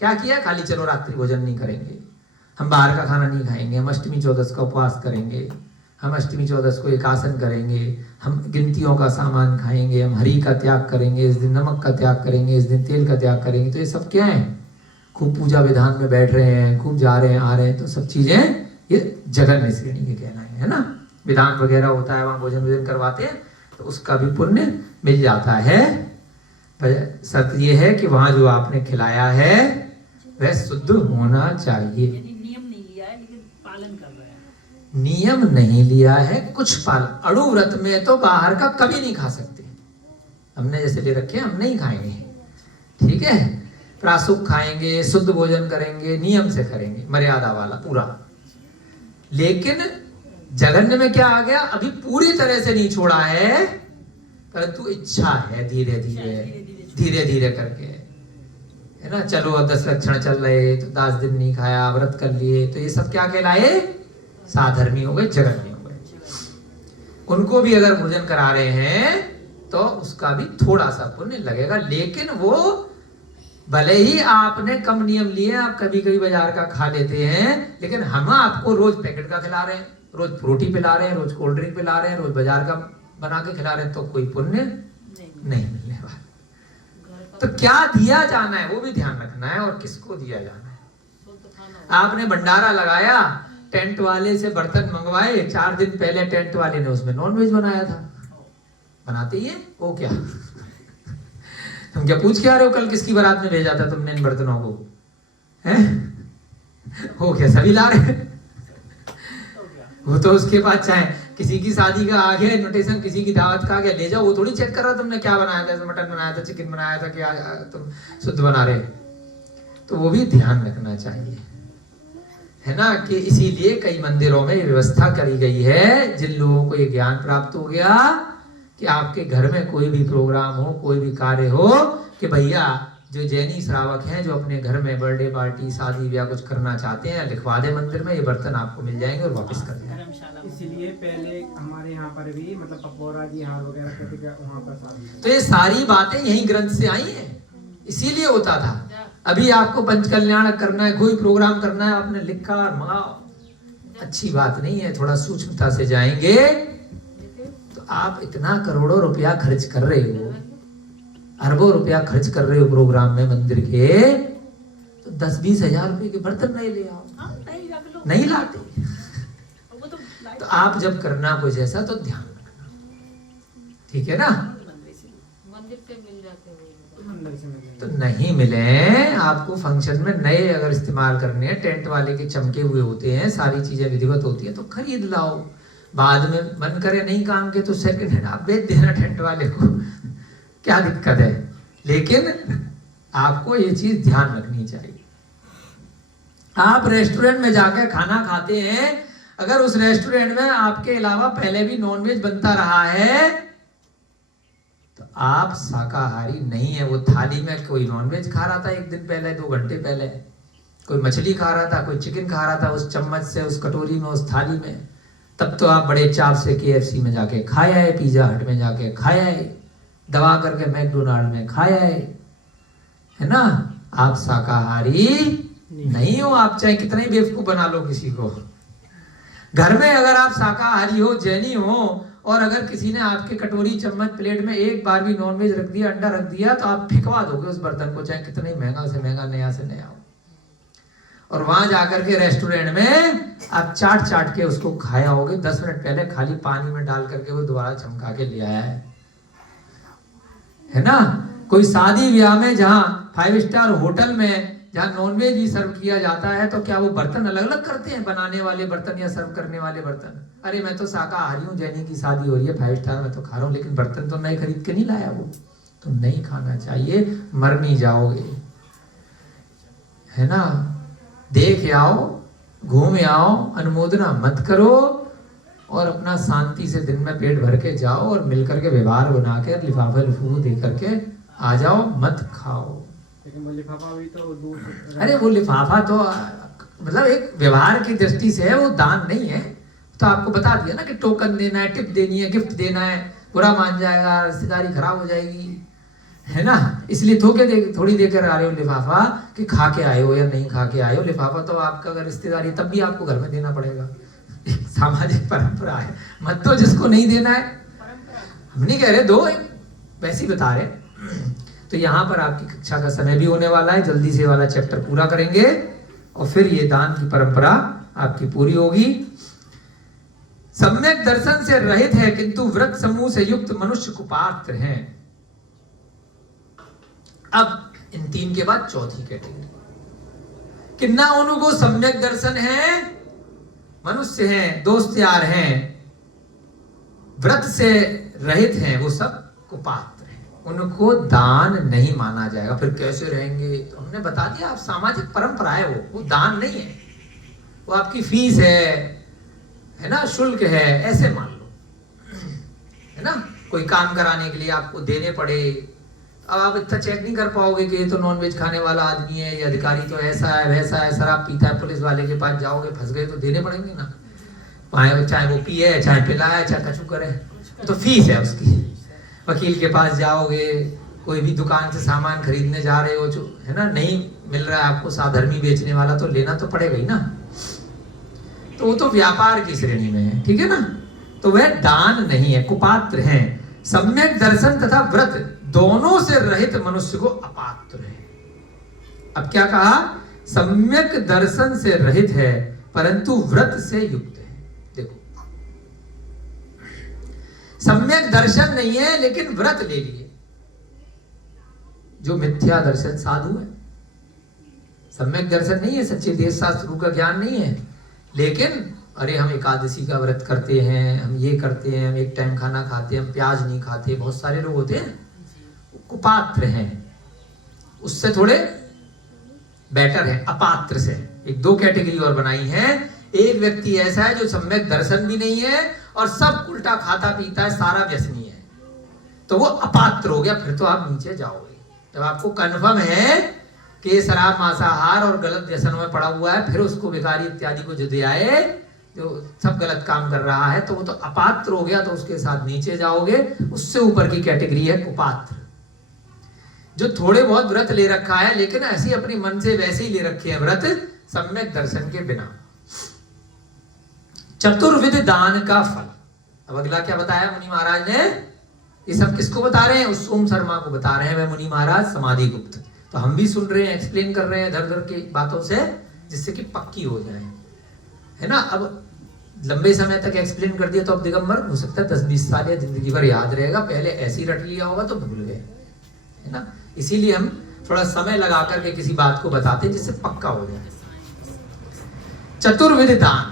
क्या किया? खाली चलो रात्रि भोजन नहीं करेंगे, हम बाहर का खाना नहीं खाएंगे, हम अष्टमी चौदस का उपवास करेंगे, हम अष्टमी चौदस को एकासन करेंगे, हम गिनतियों का सामान खाएंगे, हम हरी का त्याग करेंगे, इस दिन नमक का त्याग करेंगे, इस दिन तेल का त्याग करेंगे। तो ये सब क्या है? खूब पूजा विधान में बैठ रहे हैं, खूब जा रहे हैं आ रहे हैं, तो सब चीजें ये जघन्य श्रेणी के कहलाएंगे, है ना। विधान वगैरह होता है, वहां भोजन करवाते हैं, तो उसका भी पुण्य मिल जाता है। सत्य ये है कि वहां जो आपने खिलाया है वह शुद्ध होना चाहिए। नियम नहीं लिया है, लेकिन पालन कर रहे हैं। नियम नहीं लिया है, कुछ पालन। अणुव्रत में तो बाहर का कभी नहीं खा सकते, हमने जैसे ले रखे हम नहीं खाएंगे, ठीक है। प्रासुक खाएंगे, शुद्ध भोजन करेंगे, नियम से करेंगे, मर्यादा वाला पूरा। लेकिन जघन्य में क्या आ गया? अभी पूरी तरह से नहीं छोड़ा है, परंतु इच्छा है, धीरे धीरे करके, है ना। चलो 10 लक्षण चल रहे तो 10 दिन नहीं खाया, व्रत कर लिए, तो ये सब क्या कहलाए? साधर्मी हो गए, जघन्य हो गए। उनको भी अगर भोजन करा रहे हैं तो उसका भी थोड़ा सा पुण्य लगेगा, लेकिन वो भले ही आपने कम नियम लिए, आप कभी कभी बाजार का खा लेते हैं, लेकिन हम आपको रोज पैकेट का खिला रहे हैं, रोज फ्रूटी पिला रहे हैं, रोज कोल्ड ड्रिंक पिला रहे हैं, रोज बाजार का बना के खिला रहे हैं, तो कोई पुण्य नहीं मिलने वाला। तो क्या दिया जाना है वो भी ध्यान रखना है, और किसको दिया जाना है। आपने भंडारा लगाया, टेंट वाले से बर्तन मंगवाए, 4 दिन पहले टेंट वाले ने उसमें नॉनवेज बनाया था, बनाते ही है वो क्या तुम क्या पूछ के आ रहे हो कल किसकी बारात में भेजा था तुमने इन बर्तनों को, हैं? हो क्या सभी ला रहे? वो तो उसके पास चाहे किसी की शादी का आ गया इन्विटेशन, किसी की दावत का आ गया, ले जाओ, वो थोड़ी चेक कर रहा तुमने क्या बनाया था, मटन बनाया था, चिकन बनाया था, क्या तुम शुद्ध बना रहे। तो वो भी ध्यान रखना चाहिए, है ना, कि इसीलिए कई मंदिरों में ये व्यवस्था करी गई है, जिन लोगों को ये ज्ञान प्राप्त हो गया कि आपके घर में कोई भी प्रोग्राम हो, कोई भी कार्य हो, कि भैया जो जैनी श्रावक हैं जो अपने घर में बर्थडे पार्टी शादी ब्याह कुछ करना चाहते हैं, लिखवा दे मंदिर में, ये बर्तन आपको मिल जाएंगे और वापस कर देंगे। धर्मशाला इसीलिए पहले हमारे यहाँ पर भी मतलब पकौड़ा जी हार वगैरह करके वहाँ पर शादी। तो ये सारी बातें यही ग्रंथ से आई हैं, इसीलिए होता था। अभी आपको पंच कल्याण करना है, कोई प्रोग्राम करना है, आपने लिखा और मंगाओ, अच्छी बात नहीं है। थोड़ा सूक्ष्मता से जाएंगे तो आप इतना करोड़ों रुपया खर्च कर रहे हो, अरबों रुपया खर्च कर रहे हो प्रोग्राम में मंदिर के, तो 10-20 हजार रुपए के बर्तन नहीं ले आओ, नहीं लाते। तो आप जब करना कुछ ऐसा तो ध्यान रखना, ठीक है ना। मंदिर से मिल जाते हैं अंदर से मिलेंगे। तो नहीं मिले आपको फंक्शन में, नए अगर इस्तेमाल करने हैं, टेंट वाले के चमके हुए होते हैं, सारी चीजें विधिवत होती है, तो खरीद लाओ। बाद में मन करे नहीं काम के तो सेकंड हैंड आप बेच देना टेंट वाले को, क्या दिक्कत है। लेकिन आपको ये चीज ध्यान रखनी चाहिए। आप रेस्टोरेंट में जाकर खाना खाते हैं, अगर उस रेस्टोरेंट में आपके अलावा पहले भी नॉनवेज बनता रहा है तो आप शाकाहारी नहीं है। वो थाली में कोई नॉनवेज खा रहा था एक दिन पहले, 2 घंटे पहले, कोई मछली खा रहा था, कोई चिकन खा रहा था, उस चम्मच से, उस कटोरी में, उस थाली में, तब तो आप बड़े चाव से KFC में जाके खाया है, पिज्जा हट में जाके खाया है, दबा करके मैकडोनाल्ड में खाया है ना। आप शाकाहारी नहीं हो, आप चाहे कितना ही बेवकूफ बना लो किसी को। घर में अगर आप शाकाहारी हो, जैनी हो, और अगर किसी ने आपके कटोरी चम्मच प्लेट में एक बार भी नॉनवेज रख दिया, अंडा रख दिया, तो आप फेंकवा दोगे उस बर्तन को, चाहे कितना ही महंगा से महंगा, नया से नया हो। और वहां जाकर के रेस्टोरेंट में आप चाट चाट के उसको खाया होगे, 10 मिनट पहले खाली पानी में डाल करके वो दोबारा चमका के ले आया है ना। कोई शादी ब्याह में जहाँ 5 स्टार होटल में जहाँ नॉनवेज भी सर्व किया जाता है, तो क्या वो बर्तन अलग अलग करते हैं, बनाने वाले बर्तन या सर्व करने वाले बर्तन। अरे मैं तो शाकाहारी हूँ, जैनी की शादी हो रही है, 5 स्टार में तो खा रहा हूँ, लेकिन बर्तन तो नए खरीद के नहीं लाया वो, तो नहीं खाना चाहिए, मर नहीं जाओगे, है ना। देख आओ, घूम आओ, अनुमोदना मत करो, और अपना शांति से दिन में पेट भर के जाओ और मिलकर के व्यवहार बना के लिफाफे लिफूफू दे करके आ जाओ, मत खाओ। लेकिन वो लिफाफा भी तो दूर। अरे वो लिफाफा तो मतलब एक व्यवहार की दृष्टि से है, वो दान नहीं है। तो आपको बता दिया ना कि टोकन देना है, टिप देनी है, गिफ्ट देना है, बुरा मान जाएगा, रिश्तेदारी खराब हो जाएगी, है ना। इसलिए थोड़ी देकर आ रहे हो लिफाफा कि खा के आए हो या नहीं खा के आए हो। लिफाफा तो आपका अगर रिश्तेदारी तब भी आपको घर में देना पड़ेगा, एक सामाजिक परंपरा है। मत तो जिसको नहीं देना है, हम नहीं कह रहे दो, वैसे ही बता रहे। तो यहाँ पर आपकी कक्षा का समय भी होने वाला है, जल्दी से वाला चैप्टर पूरा करेंगे और फिर ये दान की परंपरा आपकी पूरी होगी। सम्यक दर्शन से रहित है किंतु व्रत समूह से युक्त मनुष्य कुपात्र हैं। अब इन 3 के बाद चौथी कैटेगरी, किन्ना उनको सम्यक दर्शन है, मनुष्य हैं, दोस्त यार हैं, व्रत से रहित हैं, वो सब कुपात्र हैं, उनको दान नहीं माना जाएगा। फिर कैसे रहेंगे, तो हमने बता दिया, आप सामाजिक परंपरा है, वो दान नहीं है, वो आपकी फीस है ना, शुल्क है, ऐसे मान लो, है ना। कोई काम कराने के लिए आपको देने पड़े, अब आप इतना चेक नहीं कर पाओगे कि ये तो नॉनवेज खाने वाला आदमी है, ये अधिकारी तो ऐसा है वैसा है, शराब पीता है, पुलिस वाले के पास जाओगे, फंस गए तो देने पड़ेंगे ना, चाहे वो पिए, चाहे पिलाए, चाहे कछु करे, तो फीस है उसकी। वकील के पास जाओगे, कोई भी दुकान से सामान खरीदने जा रहे हो, जो है ना, नहीं मिल रहा है आपको साधर्मी बेचने वाला, तो लेना तो पड़ेगा ही ना। तो वो तो व्यापार की श्रेणी में है, ठीक है ना। तो वह दान नहीं है, कुपात्र हैं। सम्यक दर्शन तथा व्रत दोनों से रहित मनुष्य को अपात्र है। अब क्या कहा, सम्यक दर्शन से रहित है परंतु व्रत से युक्त है। देखो, सम्यक दर्शन नहीं है लेकिन व्रत ले लिए, जो मिथ्या दर्शन साधु है। सम्यक दर्शन नहीं है, सच्चे देश शास्त्रों का ज्ञान नहीं है, लेकिन अरे हम एकादशी का व्रत करते हैं, हम ये करते हैं, हम एक टाइम खाना खाते हैं, हम प्याज नहीं खाते, बहुत सारे लोग होते हैं, कुपात्र हैं, उससे थोड़े बेटर है अपात्र से। एक दो कैटेगरी और बनाई है। एक व्यक्ति ऐसा है जो सम्यक दर्शन भी नहीं है और सब उल्टा खाता पीता है, सारा व्यसनी है, तो वो अपात्र हो गया। फिर तो आप नीचे जाओगे। जब आपको कन्फर्म है कि शराब मांसाहार और गलत व्यसन में पड़ा हुआ है, फिर उसको भिखारी इत्यादि को जो दे आए, जो सब गलत काम कर रहा है, तो वो तो अपात्र हो गया, तो उसके साथ नीचे जाओगे। उससे ऊपर की कैटेगरी है कुपात्र, जो थोड़े बहुत व्रत ले रखा है लेकिन ऐसी अपनी मन से वैसे ही ले रखे हैं व्रत, सम्यक दर्शन के बिना। चतुर्विध दान का फल। अब अगला क्या बताया मुनि महाराज ने? ये सब किसको बता रहे हैं? उस सोम शर्मा को बता रहे हैं वे मुनि महाराज समाधि गुप्त। तो हम भी सुन रहे हैं, एक्सप्लेन कर रहे हैं इधर उधर की बातों से, जिससे कि पक्की हो जाए, है ना। अब लंबे समय तक एक्सप्लेन कर दिया तो अब दिगंबर हो सकता है 10-20 साल या जिंदगी भर याद रहेगा, पहले ऐसे ही रट लिया होगा तो भूल गए, है ना। इसीलिए हम थोड़ा समय लगा करके किसी बात को बताते हैं जिससे पक्का हो जाए। चतुर्विध दान।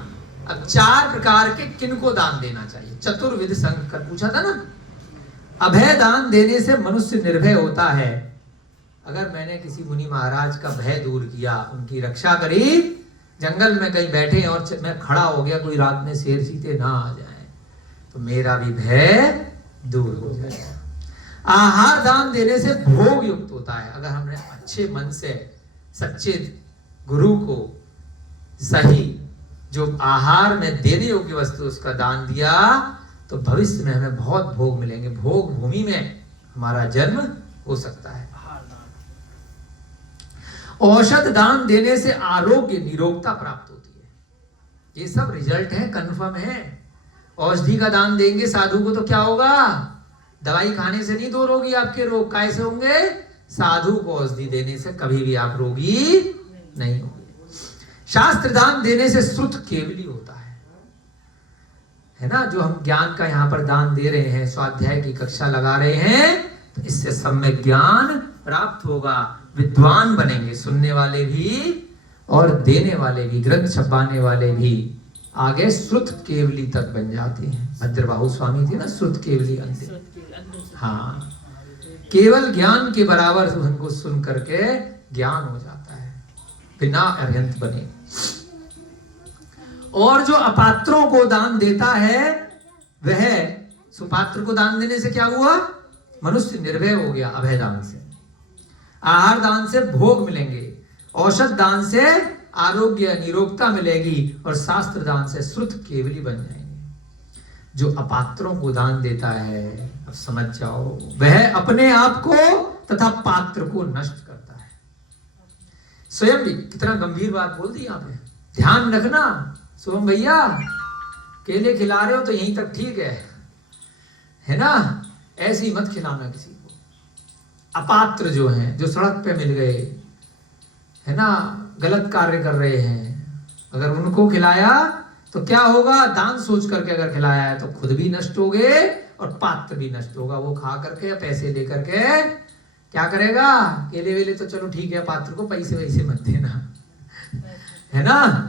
अब 4 प्रकार के किनको दान देना चाहिए? चतुर्विध संघ कर पूछा था ना। अभय दान देने से मनुष्य निर्भय होता है। अगर मैंने किसी मुनि महाराज का भय दूर किया, उनकी रक्षा करी, जंगल में कहीं बैठे और मैं खड़ा हो गया, कोई रात में शेर चीते ना आ जाए, तो मेरा भी भय दूर हो जाएगा। आहार दान देने से भोग युक्त होता है। अगर हमने अच्छे मन से सच्चे गुरु को सही जो आहार में देने योग्य वस्तु उसका दान दिया, तो भविष्य में हमें बहुत भोग मिलेंगे। भोग भूमि में हमारा जन्म हो सकता है। औषध दान देने से आरोग्य निरोगता प्राप्त होती है। ये सब रिजल्ट है, कंफर्म है। औषधि का दान देंगे साधु को तो क्या होगा? दवाई खाने से नहीं दूर होगी आपके रोग। कैसे होंगे? साधु को औषधि देने से कभी भी आप रोगी नहीं होंगे। शास्त्र दान देने से श्रुत केवली होता है ना। जो हम ज्ञान का यहाँ पर दान दे रहे हैं, स्वाध्याय की कक्षा लगा रहे हैं, तो इससे सम्यक ज्ञान प्राप्त होगा, विद्वान बनेंगे, सुनने वाले भी और देने वाले भी, ग्रंथ छपवाने वाले भी आगे श्रुत केवली तक बन जाते हैं। भद्रबाहु स्वामी थे ना, श्रुत केवली अंतिम। हाँ, केवल ज्ञान के बराबर उनको सुन करके ज्ञान हो जाता है, बिना अर्हंत बने। और जो अपात्रों को दान देता है, वह सुपात्र को दान देने से क्या हुआ? मनुष्य निर्भय हो गया अभय दान से। आहार दान से भोग मिलेंगे, औषध दान से आरोग्य निरोगता मिलेगी, और शास्त्र दान से श्रुत केवली बन जाएंगे। जो अपात्रों को दान देता है, अब समझ जाओ, वह अपने आप को तथा पात्र को नष्ट करता है। स्वयं भी कितना गंभीर बात बोल दी यहाँ पे, ध्यान रखना। सोम भैया केले खिला रहे हो तो यहीं तक ठीक है ना, ऐसे ही मत खिलाना किसी को। अपात्र जो हैं, जो सड़क पे मिल गए, है ना, गलत कार्य कर रहे हैं, अगर उनको खिलाया तो क्या होगा? दान सोच करके अगर खिलाया है तो खुद भी नष्ट हो गए और पात्र भी नष्ट होगा। वो खा करके पैसे दे करके क्या करेगा? केले वेले तो चलो ठीक है, पात्र को पैसे वैसे मत देना, है ना।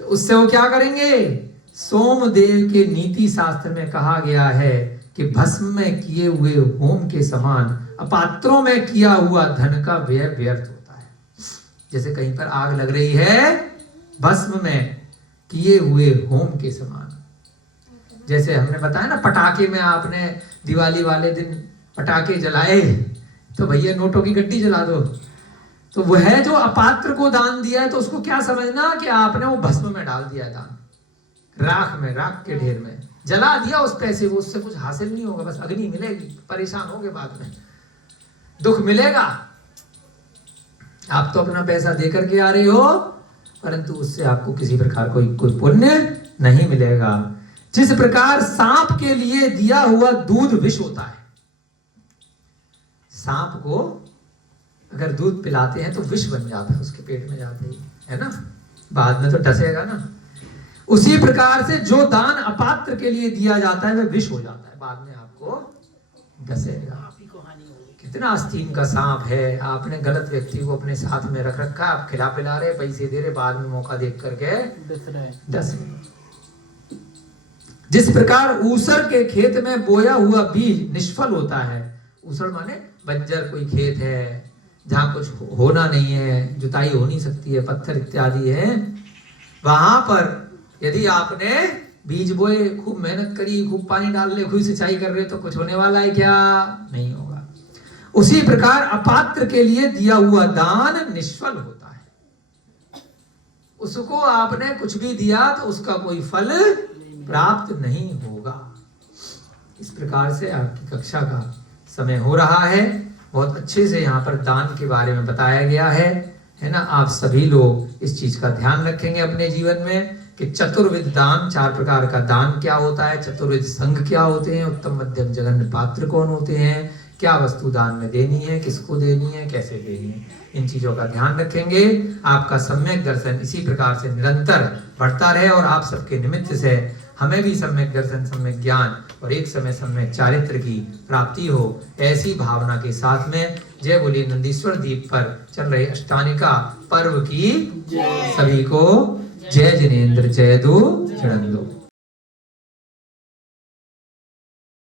तो उससे वो क्या करेंगे? सोमदेव के नीति शास्त्र में कहा गया है कि भस्म में किए हुए होम के समान अपात्रों में किया हुआ धन का व्यय व्यर्थ होता है। जैसे कहीं पर आग लग रही है, भस्म में किए हुए होम के समान। जैसे हमने बताया ना, पटाखे में आपने दिवाली वाले दिन पटाखे जलाए तो भैया नोटों की गड्डी जला दो। तो वह जो अपात्र को दान दिया है, तो उसको क्या समझना कि आपने वो भस्म में डाल दिया दान, राख में, राख के ढेर में जला दिया उस पैसे को। उससे कुछ हासिल नहीं होगा, बस अग्नि मिलेगी, परेशान होगे, बाद में दुख मिलेगा। आप तो अपना पैसा दे करके आ रहे हो, परंतु उससे आपको किसी प्रकार कोई पुण्य नहीं मिलेगा। जिस प्रकार सांप के लिए दिया हुआ दूध विष होता है, सांप को अगर दूध पिलाते हैं तो विष बन जाता है उसके पेट में जाते ही, है ना, बाद में तो डसेगा ना। उसी प्रकार से जो दान अपात्र के लिए दिया जाता है वह विष हो जाता है, बाद में आपको डसेगा। कितना आस्तीन का सांप है, आपने गलत व्यक्ति को अपने साथ में रख रखा, आप खिला पिला रहे, पैसे दे रहे, बाद में मौका देख करके डस रहे। जिस प्रकार ऊसर के खेत में बोया हुआ बीज निष्फल होता है, ऊसर माने बंजर कोई खेत है जहाँ कुछ होना नहीं है, जुताई हो नहीं सकती है, पत्थर इत्यादि है, वहां पर यदि आपने बीज बोए, खूब मेहनत करी, खूब पानी डाल रहे, खूब सिंचाई कर रहे, तो कुछ होने वाला है क्या? नहीं होगा। उसी प्रकार अपात्र के लिए दिया हुआ दान निष्फल होता है। उसको आपने कुछ भी दिया तो उसका कोई फल प्राप्त नहीं होगा। इस प्रकार से आपकी कक्षा का समय हो रहा है। बहुत अच्छे से यहाँ पर दान के बारे में बताया गया है ना। आप सभी लोग इस चीज का ध्यान रखेंगे अपने जीवन में कि चतुर्विध दान, 4 प्रकार का दान क्या होता है, चतुर्विध संघ क्या होते हैं, उत्तम मध्यम जघन्य पात्र कौन होते हैं, क्या वस्तु दान में देनी है, किसको देनी है, कैसे देनी है, इन चीजों का ध्यान रखेंगे। आपका सम्यक दर्शन इसी प्रकार से निरंतर बढ़ता रहे और आप सबके निमित्त से हमें भी सम्यक दर्शन, सम्यक ज्ञान और एक समय सम्यक चारित्र की प्राप्ति हो, ऐसी भावना के साथ में जय बोली नंदीश्वर द्वीप पर चल रहे अष्टानिका पर्व की सभी को जय जिनेन्द्र जय दो जड़ंदो।